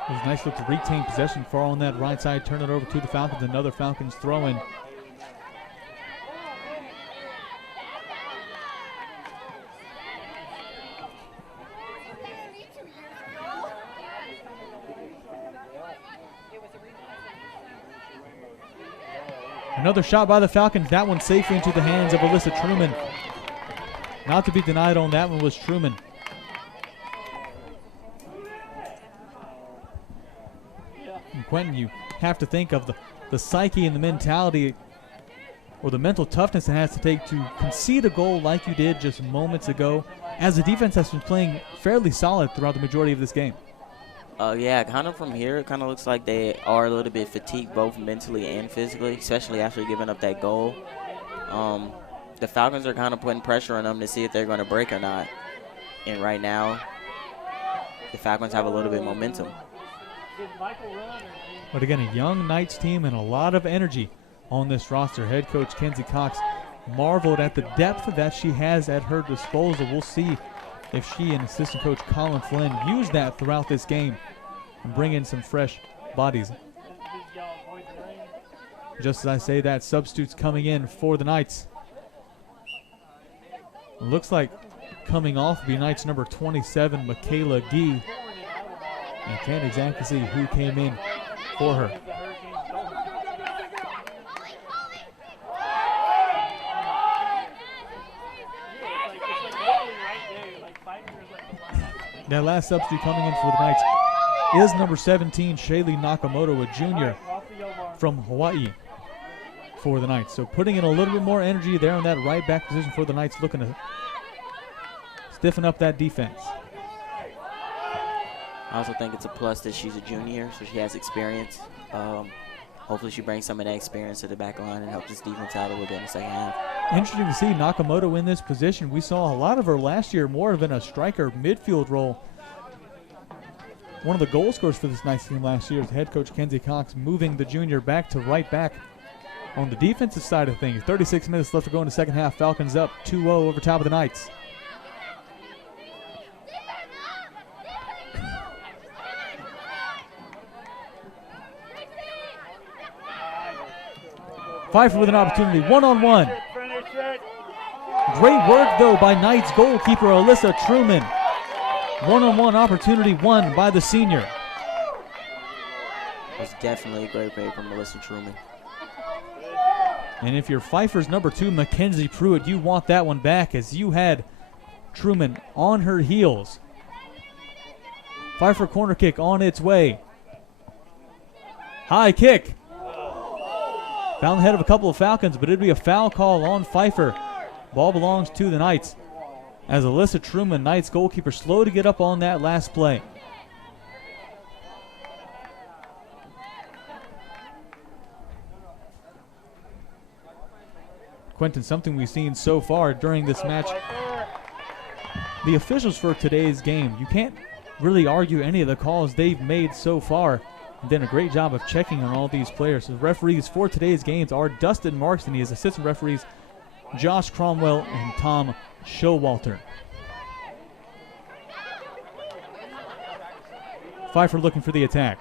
It was a nice look to retain possession far on that right side. Turn it over to the Falcons. Another Falcons throw in. Another shot by the Falcons. That one safely into the hands of Alyssa Truman. Not to be denied on that one was Truman. And Quentin, you have to think of the psyche and the mentality or the mental toughness it has to take to concede a goal like you did just moments ago, as the defense has been playing fairly solid throughout the majority of this game. Yeah, kind of from here, it kind of looks like they are a little bit fatigued both mentally and physically, especially after giving up that goal. The Falcons are kind of putting pressure on them to see if they're going to break or not. And right now, the Falcons have a little bit of momentum. But again, a young Knights team and a lot of energy on this roster. Head coach Kenzie Cox marveled at the depth that she has at her disposal. We'll see if she and assistant coach Colin Flynn use that throughout this game and bring in some fresh bodies. Just as I say that, substitutes coming in for the Knights. Looks like coming off will be Knights number 27, Michaela Gee. And can't exactly see who came in for her. That last substitute coming in for the Knights is number 17, Shaylee Nakamoto, a junior from Hawaii for the Knights. So putting in a little bit more energy there in that right back position for the Knights, looking to stiffen up that defense. I also think it's a plus that she's a junior, so she has experience. Hopefully she brings some of that experience to the back line and helps this defense out a little bit in the second half. Interesting to see Nakamoto in this position. We saw a lot of her last year, more of in a striker midfield role. One of the goal scorers for this Knights team last year is head coach Kenzie Cox, moving the junior back to right back on the defensive side of things. 36 minutes left to go in the second half. Falcons up 2-0 over top of the Knights. Pfeiffer with an opportunity, one-on-one. Great work, though, by Knights goalkeeper Alyssa Truman. One-on-one opportunity won by the senior. That's definitely a great play from Melissa Truman. And if you're Pfeiffer's number 2, Mackenzie Pruitt, you want that one back, as you had Truman on her heels. Pfeiffer corner kick on its way. High kick. Found the head of a couple of Falcons, but it'd be a foul call on Pfeiffer. Ball belongs to the Knights, as Alyssa Truman, Knights goalkeeper, slow to get up on that last play. Quentin, something we've seen so far during this match, the officials for today's game, you can't really argue any of the calls they've made so far. Done a great job of checking on all these players. So the referees for today's games are Dustin Marks, and his assistant referees Josh Cromwell and Tom Showalter. Pfeiffer looking for the attack.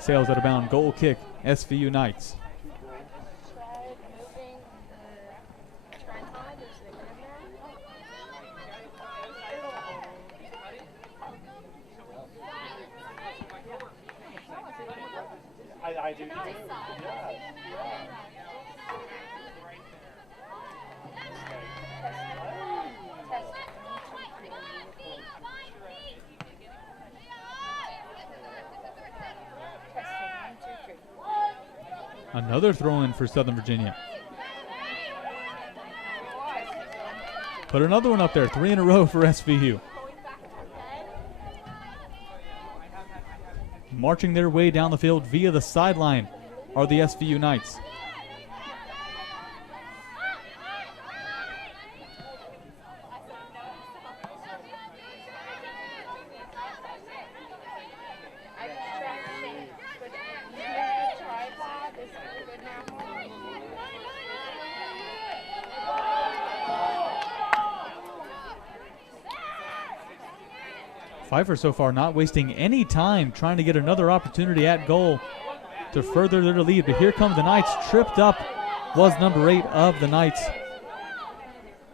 Sails out of bound, goal kick, SVU Knights. I do too. Another throw-in for Southern Virginia. Put another one up there, 3 in a row for SVU. Marching their way down the field via the sideline are the SVU Knights. Pfeiffer so far not wasting any time trying to get another opportunity at goal to further their lead. But here come the Knights. Tripped up was number 8 of the Knights,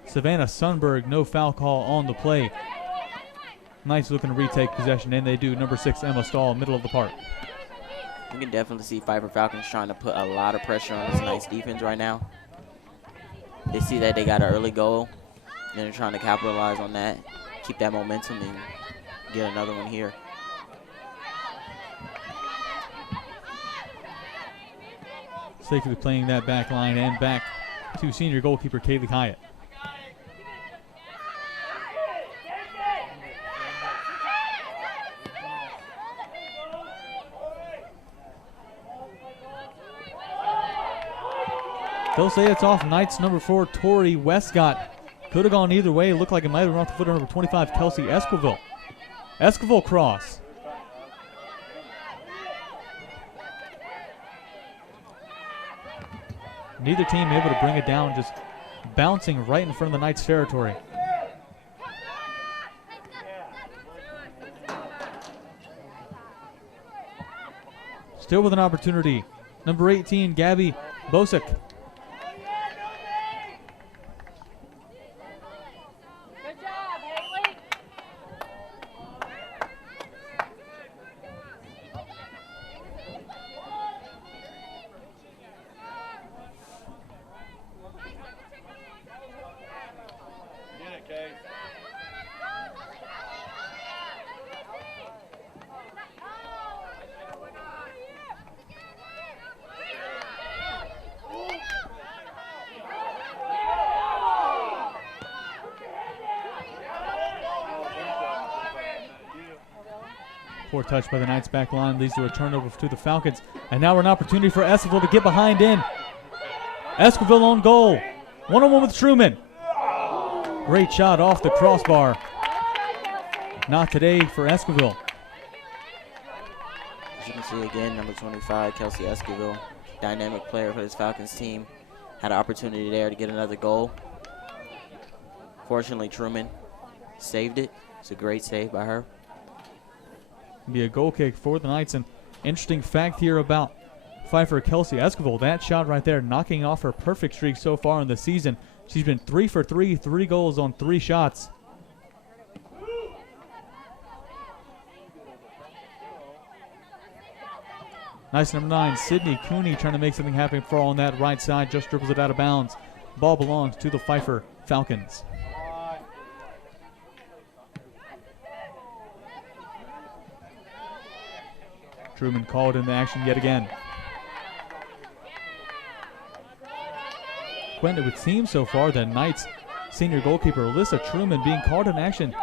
Savannah Sundberg. No foul call on the play. Knights looking to retake possession, and they do. Number 6, Emma Stahl, middle of the park. You can definitely see Pfeiffer Falcons trying to put a lot of pressure on this Knights defense right now. They see that they got an early goal, and they're trying to capitalize on that, keep that momentum, and get another one here. Safely playing that back line and back to senior goalkeeper Kaylee Hyatt. They'll say it's off Knights number 4, Tori Westcott. Could have gone either way. Looked like it might have been off the foot of number 25, Kelsey Esquivel. Esquivel cross. Neither team able to bring it down, just bouncing right in front of the Knights' territory. Still with an opportunity. Number 18, Gabby Bosick. Poor touch by the Knights back line leads to a turnover to the Falcons. And now an opportunity for Esquivel to get behind in. Esquivel on goal. One-on-one with Truman. Great shot off the crossbar. Not today for Esquivel. As you can see again, number 25, Kelsey Esquivel, dynamic player for this Falcons team. Had an opportunity there to get another goal. Fortunately, Truman saved it. It's a great save by her. Be a goal kick for the Knights. An interesting fact here about Pfeiffer Kelsey Esquivel. That shot right there knocking off her perfect streak so far in the season. She's been 3 for 3, 3 goals on 3 shots. Nice number 9, Sydney Cooney trying to make something happen for on that right side. Just dribbles it out of bounds. Ball belongs to the Pfeiffer Falcons. Truman called into action yet again. Quentin, it would seem so far that Knights senior goalkeeper Alyssa Truman being called in action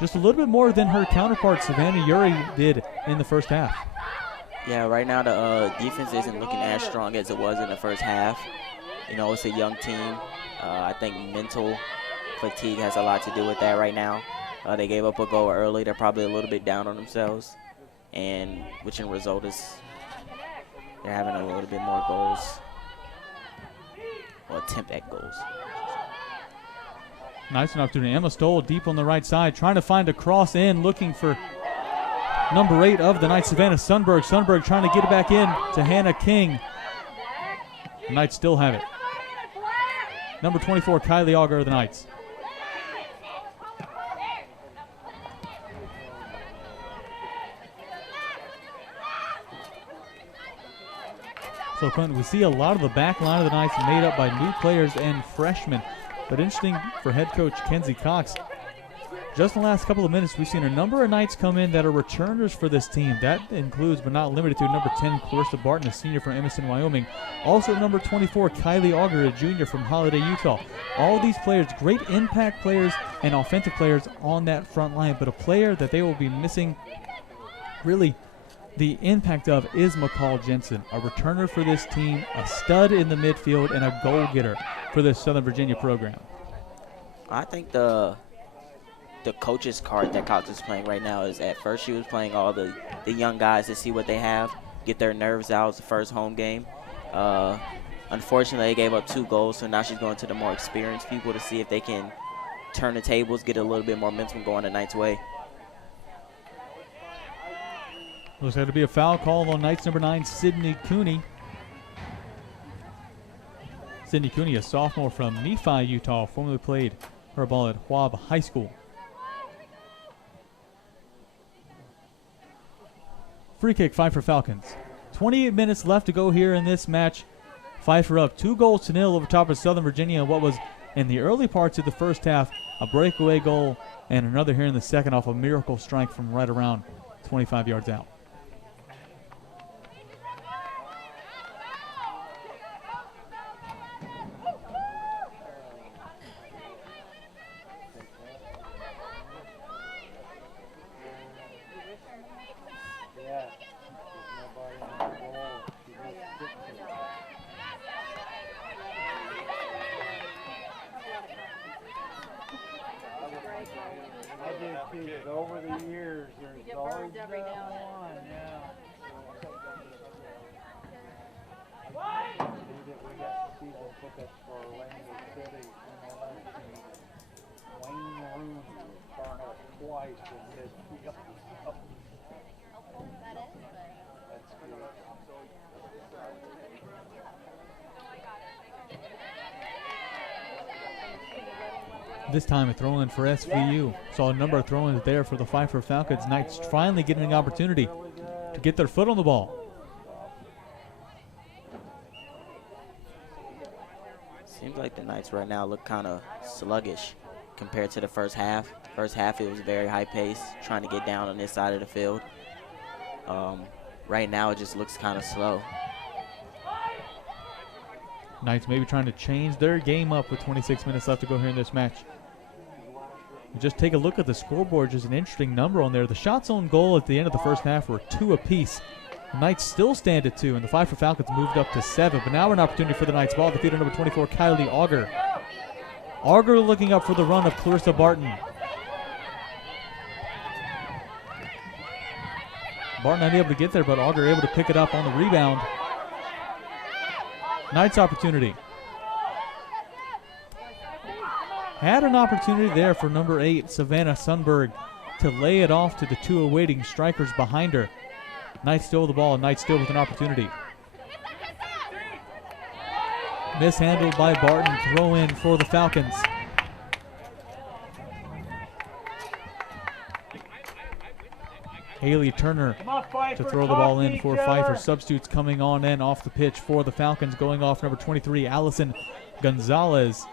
just a little bit more than her counterpart Savannah Uri did in the first half. Yeah, right now the defense isn't looking as strong as it was in the first half. You know, it's a young team. I think mental fatigue has a lot to do with that right now. They gave up a goal early. They're probably a little bit down on themselves, and which in result is they're having a little bit more goals, or attempt at goals. Nice an opportunity. Emma Stoll deep on the right side, trying to find a cross in, looking for number 8 of the Knights, Savannah Sundberg. Sundberg trying to get it back in to Hannah King. The Knights still have it. Number 24, Kylie Auger of the Knights. So, Quentin, we see a lot of the back line of the Knights made up by new players and freshmen. But interesting for head coach Kenzie Cox, just in the last couple of minutes, we've seen a number of Knights come in that are returners for this team. That includes, but not limited to, number 10, Clarissa Barton, a senior from Emerson, Wyoming. Also, number 24, Kylie Auger, a junior from Holiday, Utah. All these players, great impact players and offensive players on that front line, but a player that they will be missing really the impact of is McCall Jensen, a returner for this team, a stud in the midfield, and a goal getter for this Southern Virginia program. I think the coach's card that Cox is playing right now is, at first she was playing all the young guys to see what they have, get their nerves out. It's the first home game. Unfortunately, they gave up 2 goals, so now she's going to the more experienced people to see if they can turn the tables, get a little bit more momentum going the Knights' way. Looks like to be a foul call on Knights number 9, Sydney Cooney. Sydney Cooney, a sophomore from Nephi, Utah, formerly played her ball at Schwab High School. Free kick, Pfeiffer Falcons. 28 minutes left to go here in this match. Pfeiffer up 2-0 over top of Southern Virginia. What was, in the early parts of the first half, a breakaway goal, and another here in the second off a miracle strike from right around 25 yards out. Over the years, there's always been one, yeah. We got season tickets for Orlando City in election. Wayne Rooney turned up twice in midfield. That's good. This time a throw-in for SVU. Saw a number of throw-ins there for the Pfeiffer Falcons. Knights finally getting an opportunity to get their foot on the ball. Seems like the Knights right now look kind of sluggish compared to the first half. First half, it was very high pace, trying to get down on this side of the field. Right now, it just looks kind of slow. Knights maybe trying to change their game up with 26 minutes left to go here in this match. Just take a look at the scoreboard. Just an interesting number on there. The shots on goal at the end of the first half were 2 apiece. The Knights still stand at 2, and the Pfeiffer Falcons moved up to 7. But now an opportunity for the Knights ball. Defeated number 24, Kylie Auger. Auger looking up for the run of Clarissa Barton. Barton unable to get there, but Auger able to pick it up on the rebound. Knights opportunity. Had an opportunity there for number 8, Savannah Sundberg, to lay it off to the 2 awaiting strikers behind her. Knights still with the ball, and Knights still with an opportunity. Mishandled by Barton, throw in for the Falcons. Haley Turner to throw the ball in for Pfeiffer. Substitutes coming on and off the pitch for the Falcons. Going off number 23, Allison Gonzalez.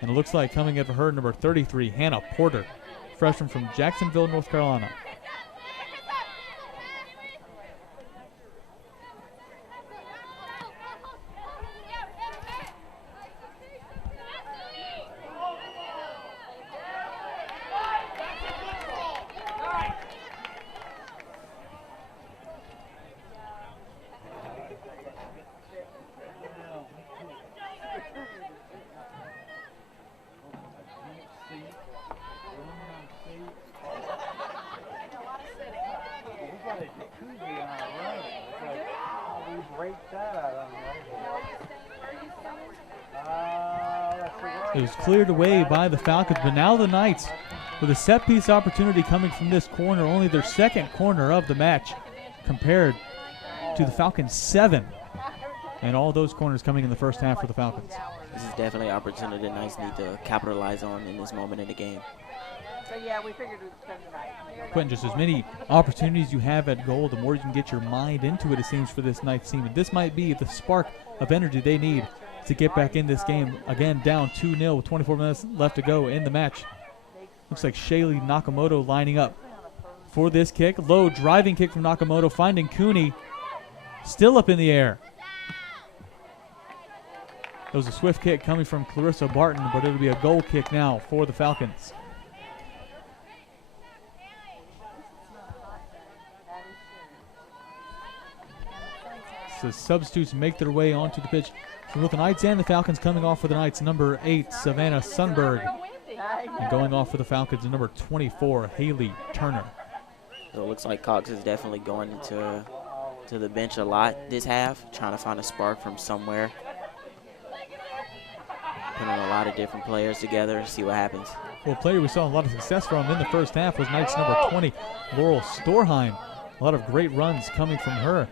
And it looks like coming in for her, number 33, Hannah Porter, freshman from Jacksonville, North Carolina. It was cleared away by the Falcons, but now the Knights with a set piece opportunity coming from this corner, only their second corner of the match compared to the Falcons' 7. And all those corners coming in the first half for the Falcons. This is definitely an opportunity the Knights need to capitalize on in this moment in the game. So yeah, we figured we'd spend the night. Quentin, just as many opportunities you have at goal, the more you can get your mind into it, it seems, for this Knights team. And this might be the spark of energy they need to get back in this game. Again, down 2-0 with 24 minutes left to go in the match. Looks like Shaylee Nakamoto lining up for this kick. Low driving kick from Nakamoto, finding Cooney. Still up in the air. It was a swift kick coming from Clarissa Barton, but it'll be a goal kick now for the Falcons. So substitutes make their way onto the pitch. So with the Knights and the Falcons coming off for the Knights, number 8, Savannah Sundberg. And going off for the Falcons, number 24, Haley Turner. So it looks like Cox is definitely going to the bench a lot this half, trying to find a spark from somewhere. Putting a lot of different players together, see what happens. Well, a player we saw a lot of success from in the first half was Knights number 20, Laurel Storheim. A lot of great runs coming from her.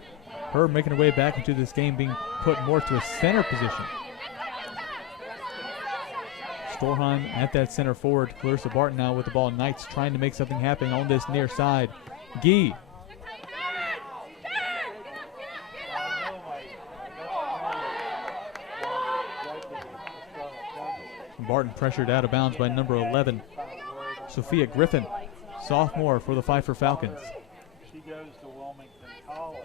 Her making her way back into this game, being put more to a center position. Storheim at that center forward. Clarissa Barton now with the ball. Knights trying to make something happen on this near side. Gee. Barton pressured out of bounds by number 11, Sophia Griffin, sophomore for the Pfeiffer Falcons. She goes to Wilmington College.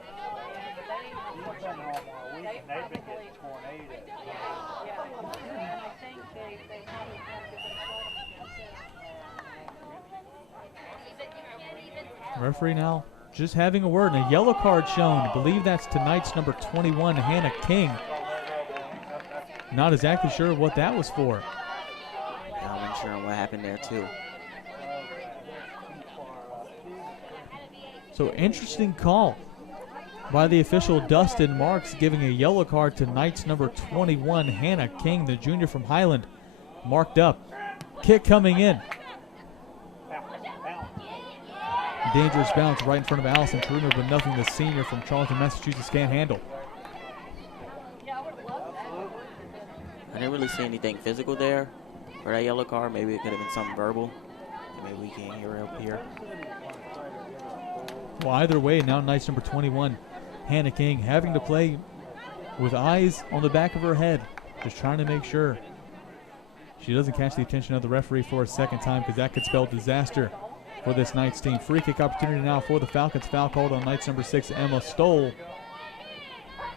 She's been home all week, and they've been getting tornadoes. Referee now just having a word, and a yellow card shown. I believe that's to Knights number 21, Hannah King. Not exactly sure what that was for. I'm unsure on what happened there too. So interesting call by the official Dustin Marks, giving a yellow card to Knights number 21, Hannah King, the junior from Highland. Marked up. Kick coming in. Dangerous bounce right in front of Allison Trumer, but nothing the senior from Charlton, Massachusetts can't handle. I didn't really see anything physical there for that yellow card. Maybe it could have been something verbal. Maybe we can't hear it up here. Well, either way, now Knights number 21, Hannah King, having to play with eyes on the back of her head, just trying to make sure she doesn't catch the attention of the referee for a second time, because that could spell disaster for this Knights team. Free kick opportunity now for the Falcons. Foul called on Knights number 6, Emma Stoll.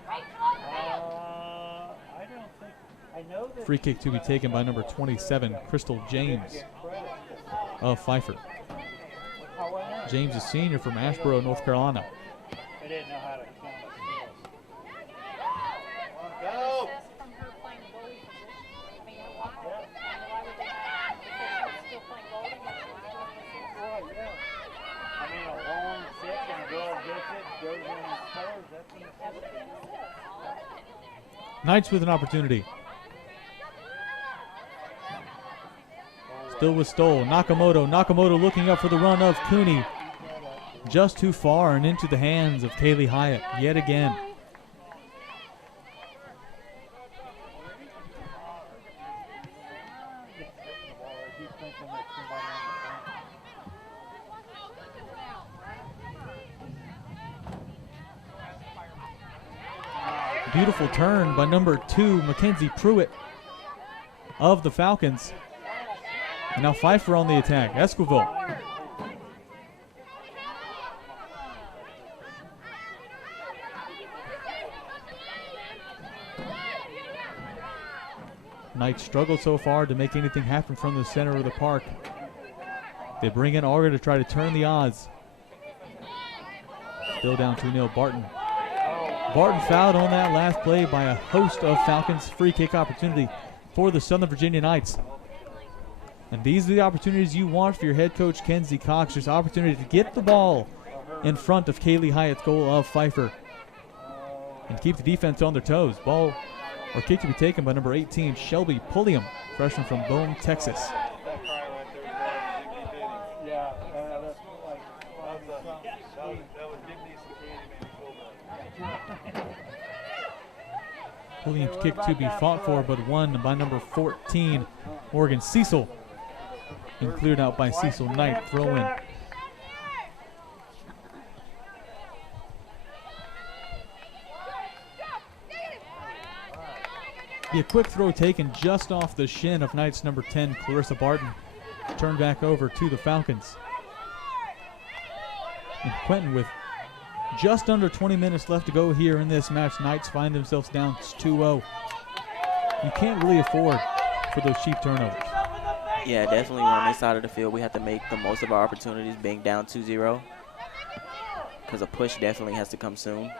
I don't think, I know Free kick to be taken by number 27, Crystal James of Pfeiffer. James is senior from Asheboro, North Carolina. They didn't know how to count it. Go! From her playing goalie position. I mean, why? Why would they not? Because she's still playing goalie. Right, yeah. I mean, a long six and a girl gets it, goes in and scores. That's an assist. Knights with an opportunity. Still with Stoll. Nakamoto looking up for the run of Cooney. Just too far and into the hands of Kaylee Hyatt yet again. Beautiful turn by number 2, Mackenzie Pruitt of the Falcons. And now Pfeiffer on the attack. Esquivel. Knights struggle so far to make anything happen from the center of the park. They bring in Auger to try to turn the odds. Still down 2-0. Barton fouled on that last play by a host of Falcons. Free kick opportunity for the Southern Virginia Knights. And these are the opportunities you want for your head coach, Kenzie Cox. There's opportunity to get the ball in front of Kaylee Hyatt's goal of Pfeiffer and keep the defense on their toes. Ball or kick to be taken by number 18, Shelby Pulliam, freshman from Boone, Texas. Yeah, that's like Pulliam's kick to be fought for, but won by number 14, Morgan Cecil, and cleared out by Cecil Knight. Throw in. Be a quick throw taken just off the shin of Knights number 10, Clarissa Barton. Turned back over to the Falcons. And Quentin, with just under 20 minutes left to go here in this match, Knights find themselves down 2-0. You can't really afford for those cheap turnovers. Yeah, definitely on this side of the field, we have to make the most of our opportunities being down 2-0 because a push definitely has to come soon.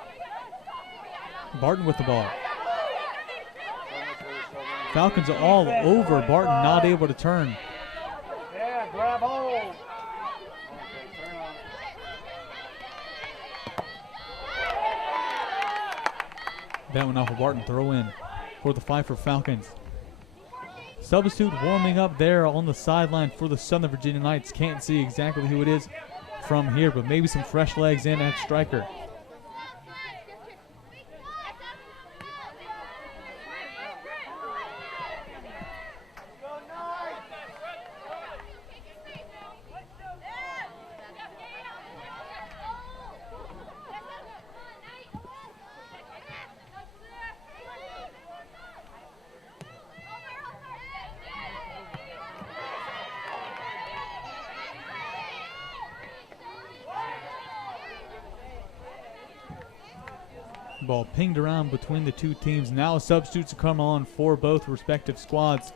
Barton with the ball. Falcons are all over Barton, not able to turn. yeah, grab hold. That one off of Barton. Throw in for the Pfeiffer Falcons. Substitute warming up there on the sideline for the Southern Virginia Knights. Can't see exactly who it is from here, but maybe some fresh legs in at striker. Ball pinged around between the two teams. Now substitutes come on for both respective squads.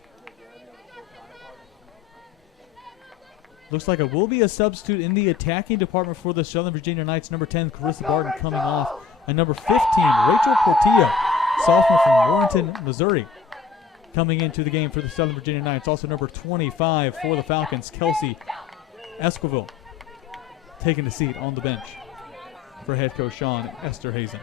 Looks like it will be a substitute in the attacking department for the Southern Virginia Knights. Number 10, Carissa Barton coming off. And number 15, Rachel Portillo, sophomore from Warrenton, Missouri, coming into the game for the Southern Virginia Knights. Also number 25 for the Falcons, Kelsey Esquivel, taking a seat on the bench for head coach Sean Esterhazen.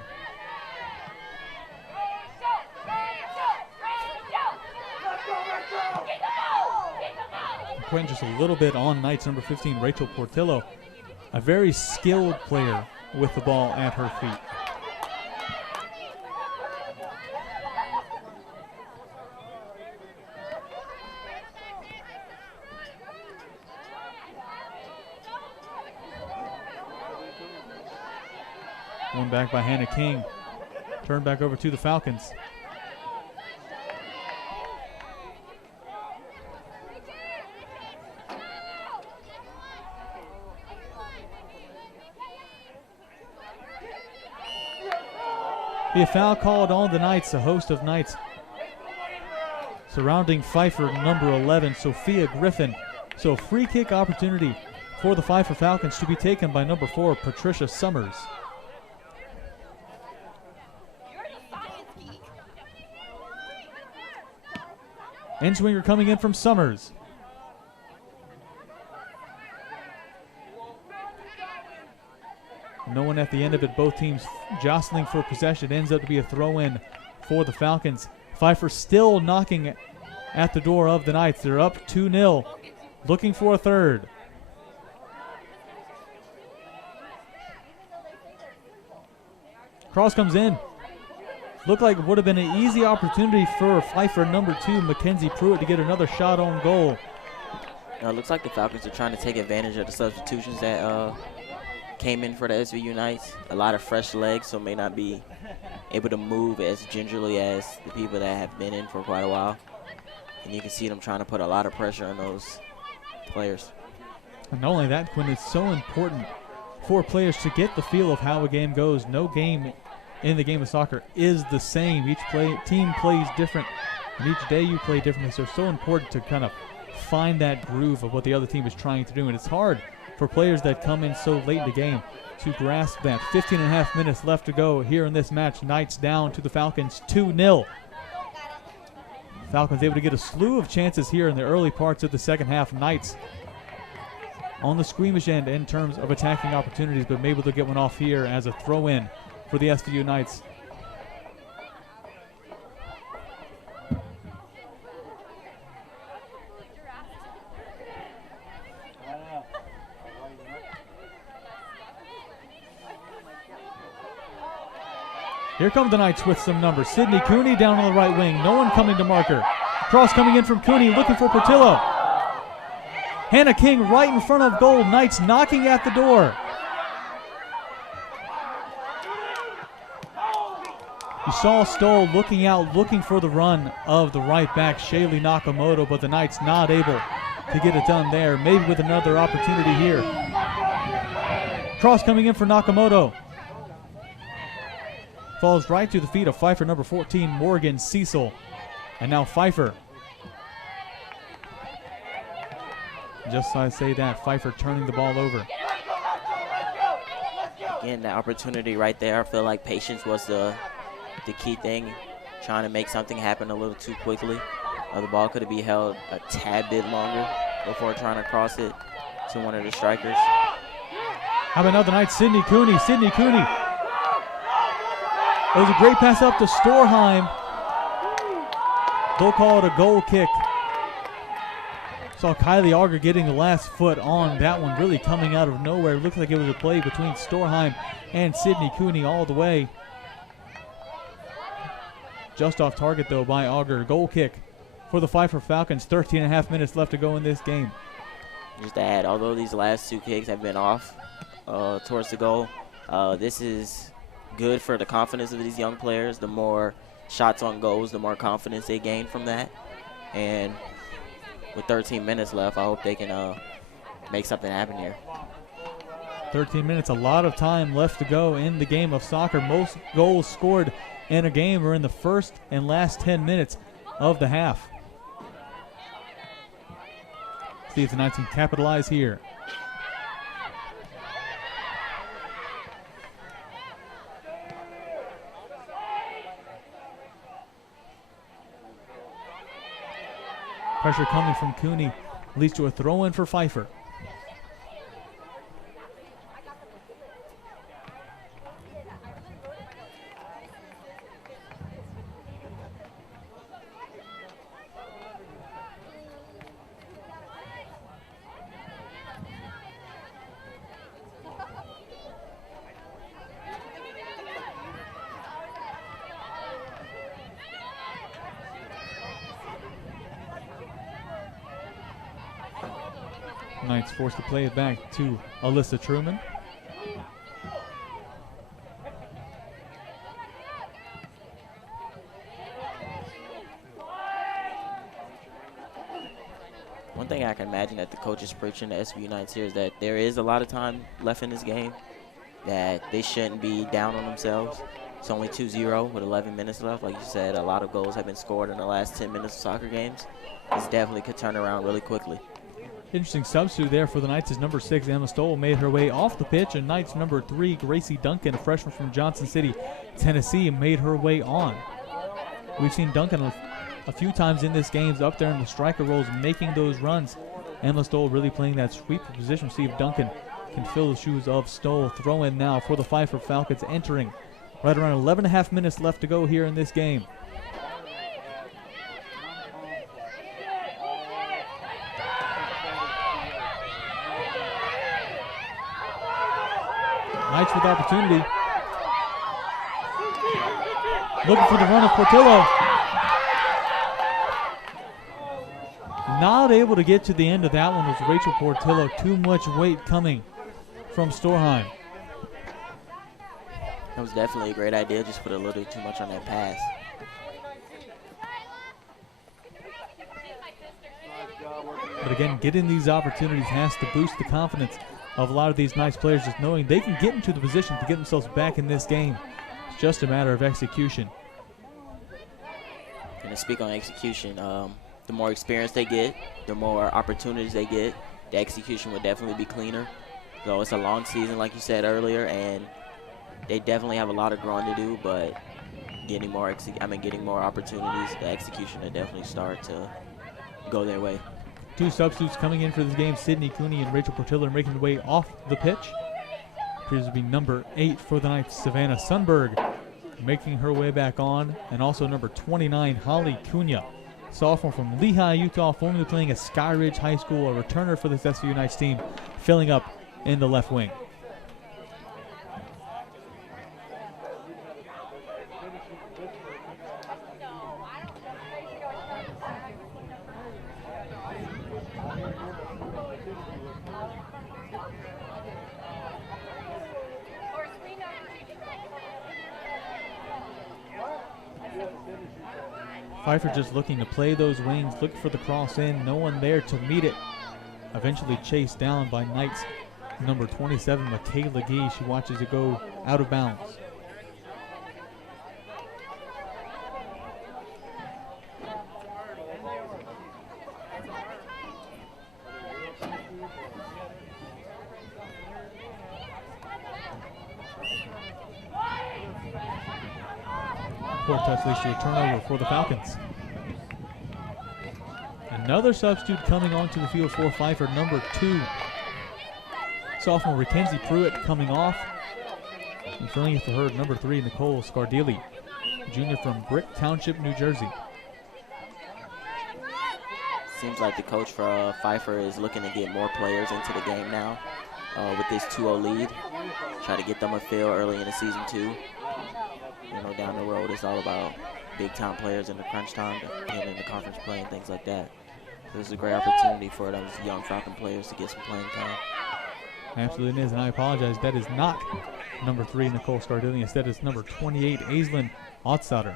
Quentin just a little bit on Knights number 15, Rachel Portillo, a very skilled player with the ball at her feet. One back by Hannah King. Turned back over to the Falcons. Be a foul called on the Knights. A host of Knights surrounding Pfeiffer, number 11, Sophia Griffin. So free kick opportunity for the Pfeiffer Falcons to be taken by number 4, Patricia Summers. In-swinger coming in from Summers. No one at the end of it. Both teams jostling for possession. It ends up to be a throw-in for the Falcons. Pfeiffer still knocking at the door of the Knights. They're up 2-0, looking for a third. Cross comes in. Looked like it would have been an easy opportunity for Pfeiffer number 2, Mackenzie Pruitt, to get another shot on goal. It looks like the Falcons are trying to take advantage of the substitutions that came in for the SVU Knights. A lot of fresh legs, so may not be able to move as gingerly as the people that have been in for quite a while. And you can see them trying to put a lot of pressure on those players. And not only that, Quinn, it's so important for players to get the feel of how a game goes. No game in the game of soccer is the same. Each team plays different, and each day you play differently. So it's so important to kind of find that groove of what the other team is trying to do. And it's hard for players that come in so late in the game to grasp that. 15 and a half minutes left to go here in this match. Knights down to the Falcons 2-0. Falcons able to get a slew of chances here in the early parts of the second half. Knights on the squeamish end in terms of attacking opportunities, but able to get one off here as a throw-in for the SVU Knights. Here come the Knights with some numbers. Sydney Cooney down on the right wing. No one coming to mark her. Cross coming in from Cooney, looking for Portillo. Hannah King right in front of goal. Knights knocking at the door. You saw Stoll looking out, looking for the run of the right back, Shaylee Nakamoto, but the Knights not able to get it done there. Maybe with another opportunity here. Cross coming in for Nakamoto. Falls right to the feet of Pfeiffer number 14, Morgan Cecil. And now Pfeiffer. Just so I say that, Pfeiffer turning the ball over. Again, the opportunity right there. I feel like patience was the key thing. Trying to make something happen a little too quickly. The ball could have been held a tad bit longer before trying to cross it to one of the strikers. How about another night, Sydney Cooney. Sydney Cooney. It was a great pass up to Storheim. They'll call it a goal kick. Saw Kylie Auger getting the last foot on that one, really coming out of nowhere. Looked like it was a play between Storheim and Sydney Cooney all the way. Just off target, though, by Auger. Goal kick for the Pfeiffer Falcons. 13 and a half minutes left to go in this game. Just to add, although these last two kicks have been off towards the goal, this is good for the confidence of these young players. The more shots on goals, the more confidence they gain from that. And with 13 minutes left, I hope they can make something happen here. 13 minutes, a lot of time left to go in the game of soccer. Most goals scored in a game are in the first and last 10 minutes of the half. See if the Knights can capitalize here. Pressure coming from Cooney leads to a throw-in for Pfeiffer. Knights forced to play it back to Alyssa Truman. One thing I can imagine that the coach is preaching to SVU Knights here is that there is a lot of time left in this game, that they shouldn't be down on themselves. It's only 2-0 with 11 minutes left. Like you said, a lot of goals have been scored in the last 10 minutes of soccer games. This definitely could turn around really quickly. Interesting substitute there for the Knights is number 6, Emma Stoll, made her way off the pitch, and Knights number 3, Gracie Duncan, a freshman from Johnson City, Tennessee, made her way on. We've seen Duncan a few times in this game up there in the striker roles, making those runs. Emma Stoll really playing that sweeper position. See if Duncan can fill the shoes of Stoll. Throw in now for the Pfeiffer Falcons, entering right around 11.5 minutes left to go here in this game. Knights with opportunity. Looking for the run of Portillo. Not able to get to the end of that one was Rachel Portillo. Too much weight coming from Storheim. That was definitely a great idea. Just put a little too much on that pass. But again, getting these opportunities has to boost the confidence of a lot of these Knights players, just knowing they can get into the position to get themselves back in this game. It's just a matter of execution. And to speak on execution, the more experience they get, the more opportunities they get, the execution would definitely be cleaner. So it's a long season, like you said earlier, and they definitely have a lot of growing to do, but getting more opportunities, the execution will definitely start to go their way. Two substitutes coming in for this game, Sydney Cooney and Rachel Portillo, are making their way off the pitch. Appears to be number 8 for the Knights, Savannah Sundberg, making her way back on, and also number 29, Holly Cunha, sophomore from Lehigh, Utah, formerly playing at Sky Ridge High School, a returner for this SVU Knights team, filling up in the left wing. Pfeiffer just looking to play those wings, look for the cross in, no one there to meet it. Eventually chased down by Knights number 27, Michaela Gee. She watches it go out of bounds. Fourth touch leads to a turnover for the Falcons. Another substitute coming onto the field for Pfeiffer, number 2. Sophomore Mackenzie Pruitt coming off. And filling in for her, number 3, Nicole Scardilli, junior from Brick Township, New Jersey. Seems like the coach for Pfeiffer is looking to get more players into the game now with this 2-0 lead. Try to get them a feel early in the season too. You know, down the road, it's all about big-time players in the crunch time, getting in the conference play and things like that. This is a great opportunity for those young Falcon players to get some playing time. Absolutely is, and I apologize. That is not number 3, Nicole Scardilli. Instead, it's number 28, Aislinn Otsauter.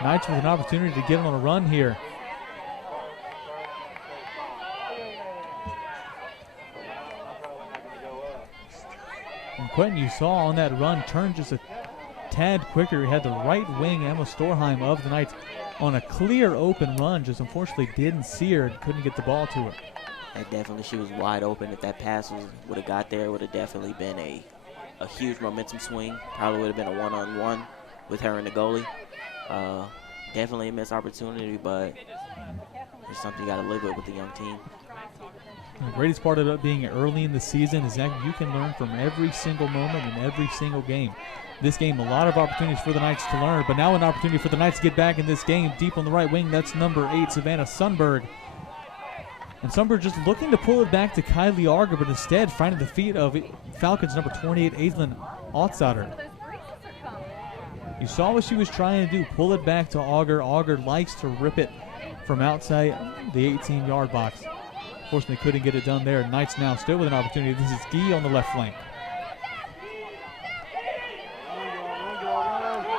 Knights with an opportunity to get on a run here. And Quentin, you saw on that run, turned just a tad quicker. He had the right wing, Emma Storheim of the Knights, on a clear open run. Just unfortunately didn't see her and couldn't get the ball to her. And definitely she was wide open. If that pass would have got there, it would have definitely been a huge momentum swing. Probably would have been a one-on-one with her and the goalie. Definitely a missed opportunity, but it's something you got to live with the young team. The greatest part of it being early in the season is that you can learn from every single moment in every single game. This game, a lot of opportunities for the Knights to learn, but now an opportunity for the Knights to get back in this game. Deep on the right wing, that's number 8, Savannah Sundberg. And Sundberg just looking to pull it back to Kylie Arger, but instead finding the feet of Falcons number 28, Aislinn Otsauter. You saw what she was trying to do, pull it back to Auger. Auger likes to rip it from outside the 18-yard box. Unfortunately, couldn't get it done there. Knights now still with an opportunity. This is Gee on the left flank.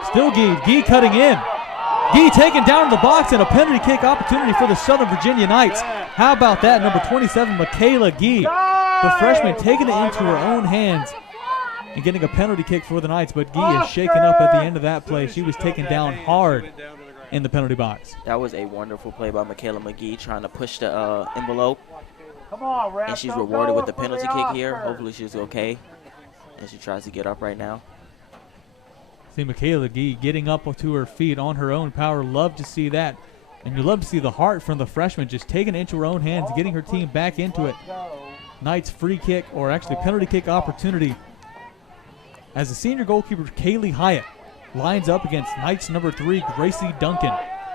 Still Gee cutting in. Gee taken down in the box and a penalty kick opportunity for the Southern Virginia Knights. How about that? Number 27, Michaela Gee, the freshman, taking it into her own hands and getting a penalty kick for the Knights, but Gee is shaken up at the end of that play. She was taken down hard in the penalty box. That was a wonderful play by Michaela McGee, trying to push the envelope. Come on, Ref. And she's rewarded with the penalty kick here. Hopefully she's okay. And she tries to get up right now. See Michaela Gee getting up to her feet on her own power. Love to see that. And you love to see the heart from the freshman just taking it into her own hands, getting her team back into it. Knights free kick, or actually penalty kick opportunity, as the senior goalkeeper Kaylee Hyatt lines up against Knights number 3, Gracie Duncan.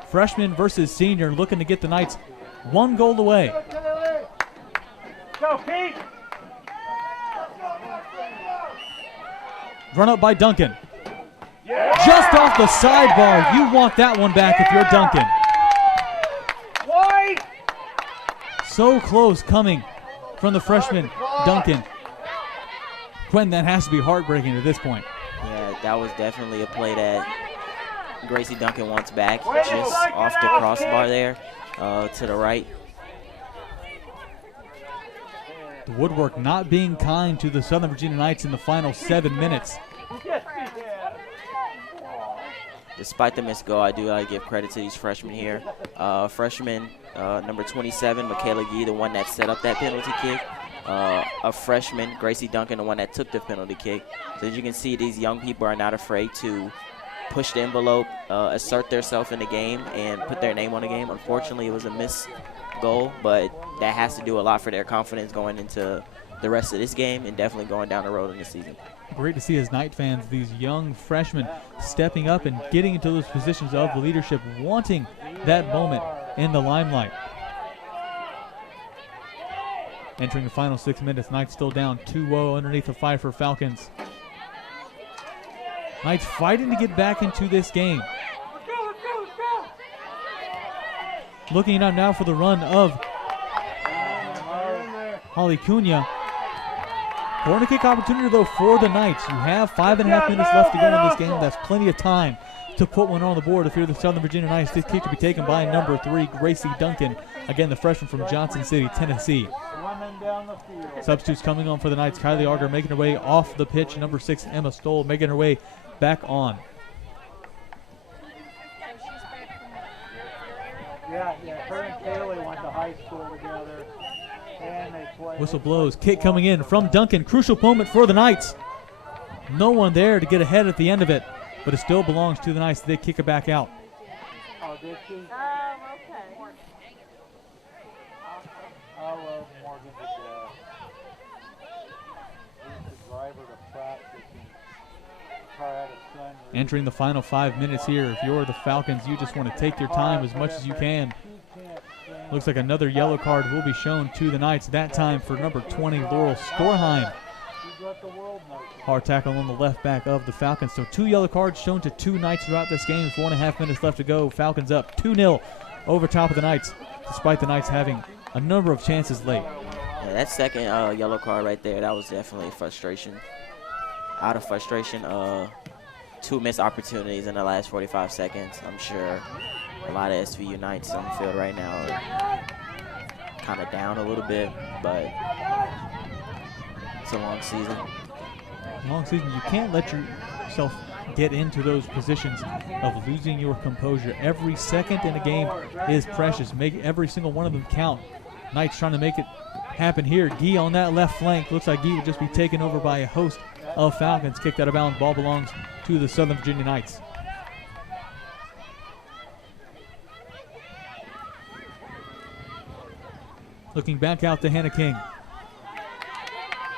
Freshman versus senior, looking to get the Knights 1 goal away. Go, Pete! Run up by Duncan. Just off the sidebar. You want that one back if you're Duncan. White! So close coming from the freshman, Duncan. Quentin, that has to be heartbreaking at this point. Yeah, that was definitely a play that Gracie Duncan wants back, just off the crossbar there to the right. The woodwork not being kind to the Southern Virginia Knights in the final 7 minutes. Despite the missed goal, I do gotta give credit to these freshmen here. Freshman number 27, Michaela Gee, the one that set up that penalty kick. A freshman, Gracie Duncan, the one that took the penalty kick. So as you can see, these young people are not afraid to push the envelope, assert themselves in the game, and put their name on the game. Unfortunately, it was a missed goal, but that has to do a lot for their confidence going into the rest of this game and definitely going down the road in the season. Great to see as Knight fans, these young freshmen stepping up and getting into those positions of leadership, wanting that moment in the limelight. Entering the final 6 minutes, Knights still down 2-0 underneath the Pfeiffer Falcons. Knights fighting to get back into this game. Looking up now for the run of Holly Cunha. Corner kick opportunity, though, for the Knights. You have 5.5 minutes left to go in this game. That's plenty of time to put one on the board if you're the Southern Virginia Knights. This kick to be taken by number 3, Gracie Duncan. Again, the freshman from Johnson City, Tennessee. Substitutes coming on for the Knights. Kylie Auger making her way off the pitch. Number 6, Emma Stoll, making her way back on. Yeah, her and Kaylee went to high school together. Whistle blows. Kick coming in from Duncan. Crucial moment for the Knights. No one there to get ahead at the end of it, but it still belongs to the Knights. They kick it back out. Oh, did she? Okay. I love Morgan to death. He's the driver to practice and try out a son. Entering the final 5 minutes here. If you're the Falcons, you just want to take your time as much as you can. Looks like another yellow card will be shown to the Knights, that time for number 20, Laurel Storheim. Hard tackle on the left back of the Falcons. So 2 yellow cards shown to 2 Knights throughout this game. 4.5 minutes left to go. Falcons up 2-0 over top of the Knights, despite the Knights having a number of chances late. Yeah, that second yellow card right there, that was definitely frustration. Out of frustration, 2 missed opportunities in the last 45 seconds. I'm sure a lot of SVU Knights on the field right now are kind of down a little bit, but it's a long season. Long season, you can't let yourself get into those positions of losing your composure. Every second in a game is precious. Make every single one of them count. Knights trying to make it happen here. Gee on that left flank. Looks like Gee will just be taken over by a host of Falcons. Kicked out of bounds. Ball belongs to the Southern Virginia Knights. Looking back out to Hannah King.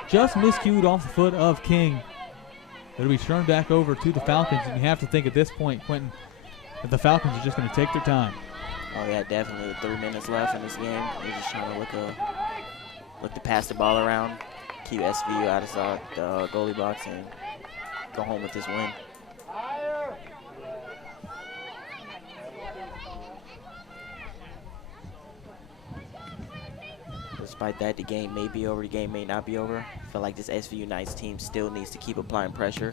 Just miscued off the foot of King. It'll be turned back over to the Falcons, and you have to think at this point, Quentin, that the Falcons are just going to take their time. Oh yeah, definitely. With 3 minutes left in this game, they're just trying to look to pass the ball around, keep SVU out of the goalie box, and go home with this win. Despite that, the game may be over, the game may not be over. I feel like this SVU Knights team still needs to keep applying pressure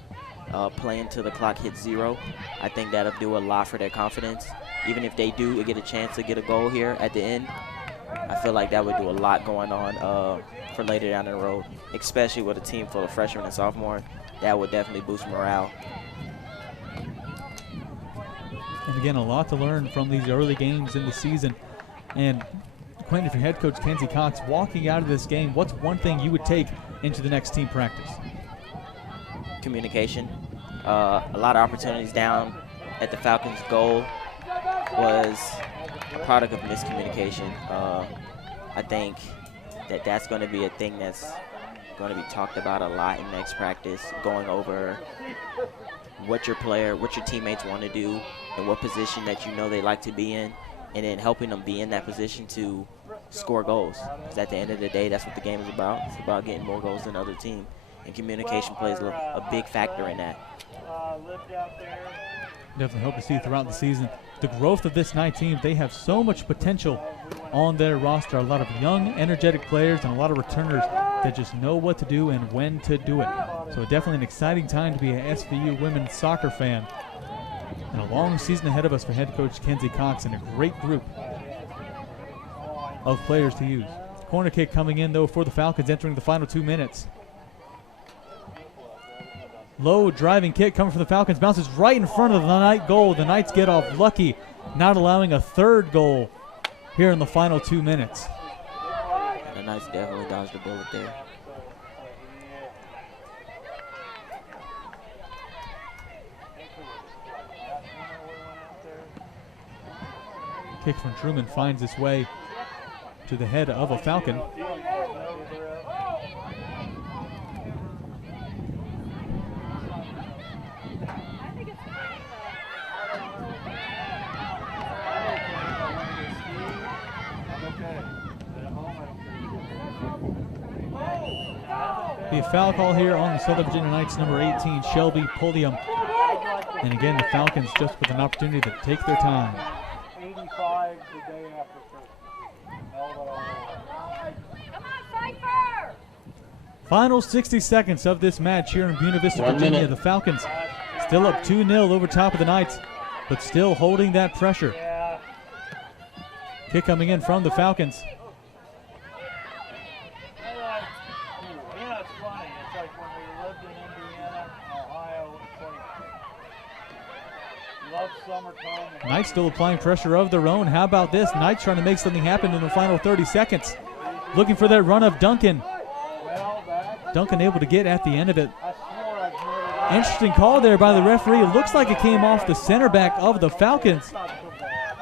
play until the clock hits 0. I think that'll do a lot for their confidence. Even if they do get a chance to get a goal here at the end, I feel like that would do a lot going on for later down the road, especially with a team full of freshmen and sophomores. That would definitely boost morale. And again, a lot to learn from these early games in the season. And Quentin, if you're head coach Kenzie Cox, walking out of this game, what's one thing you would take into the next team practice? Communication. A lot of opportunities down at the Falcons' goal was a product of miscommunication. I think that's going to be a thing that's going to be talked about a lot in next practice, going over what your teammates want to do and what position that you know they like to be in, and then helping them be in that position to score goals. Because at the end of the day, that's what the game is about. It's about getting more goals than the other team, and communication plays a big factor in that. Definitely hope to see throughout the season the growth of this Knight team. They have so much potential on their roster. A lot of young, energetic players and a lot of returners that just know what to do and when to do it. So definitely an exciting time to be an SVU women's soccer fan. And a long season ahead of us for head coach Kenzie Cox and a great group of players to use. Corner kick coming in, though, for the Falcons entering the final 2 minutes. Low driving kick coming from the Falcons, bounces right in front of the Knight goal. The Knights get off lucky, not allowing a third goal here in the final 2 minutes. The Knights definitely dodged the bullet there. Kick from Truman finds its way to the head of a Falcon. Be a foul call here on the Southern Virginia Knights, number 18, Shelby Pulliam. And again, the Falcons just with an opportunity to take their time. 85 the day after Christmas. Come on, Pfeiffer! Final 60 seconds of this match here in Buena Vista, Virginia. The Falcons still up 2-0 over top of the Knights, but still holding that pressure. Kick coming in from the Falcons. It's funny. It's like when we lived in Indiana, Ohio, it's like love summertime. Knights still applying pressure of their own. How about this? Knights trying to make something happen in the final 30 seconds. Looking for that run of Duncan. Duncan able to get at the end of it. Interesting call there by the referee. It looks like it came off the center back of the Falcons.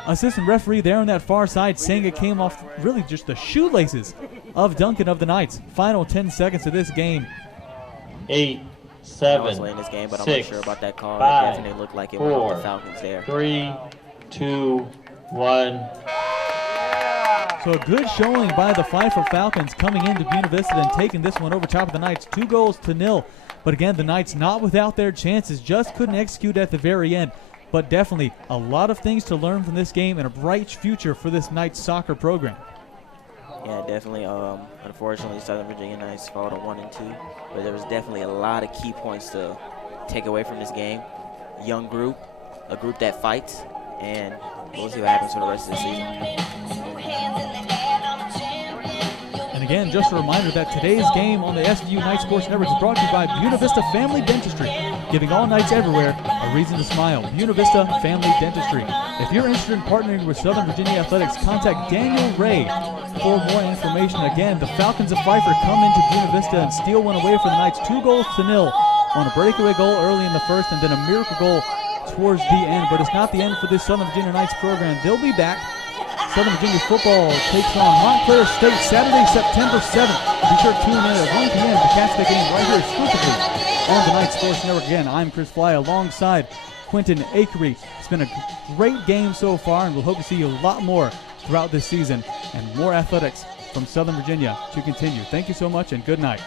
Assistant referee there on that far side saying it came off really just the shoelaces of Duncan of the Knights. Final 10 seconds of this game. 8, 7, I was late in this game, but 6, I'm not sure about that call. 5, It definitely looked like it went off the Falcons there. 3, 2, 1. So a good showing by the Pfeiffer Falcons coming into Buena Vista and taking this one over top of the Knights. 2-0. But again, the Knights not without their chances, just couldn't execute at the very end. But definitely a lot of things to learn from this game and a bright future for this Knights soccer program. Yeah, definitely. Unfortunately, Southern Virginia Knights fell to 1 and 2, but there was definitely a lot of key points to take away from this game. Young group, a group that fights, and we'll see what happens for the rest of the season. And again, just a reminder that today's game on the SVU Night Sports Network is brought to you by Buena Vista Family Dentistry, giving all Knights everywhere a reason to smile. Buena Vista Family Dentistry. If you're interested in partnering with Southern Virginia Athletics, contact Daniel Ray for more information. Again, the Falcons of Pfeiffer come into Buena Vista and steal one away for the Knights, 2-0 on a breakaway goal early in the first and then a miracle goal towards the end. But it's not the end for this Southern Virginia Knights program. They'll be back. Southern Virginia football takes on Montclair State Saturday, September 7th. Be sure to tune in at 1 p.m. to catch the game right here exclusively on the Night Sports Network. Again, I'm Chris Fly alongside Quentin Akery. It's been a great game so far, and we'll hope to see you a lot more throughout this season and more athletics from Southern Virginia to continue. Thank you so much, and good night.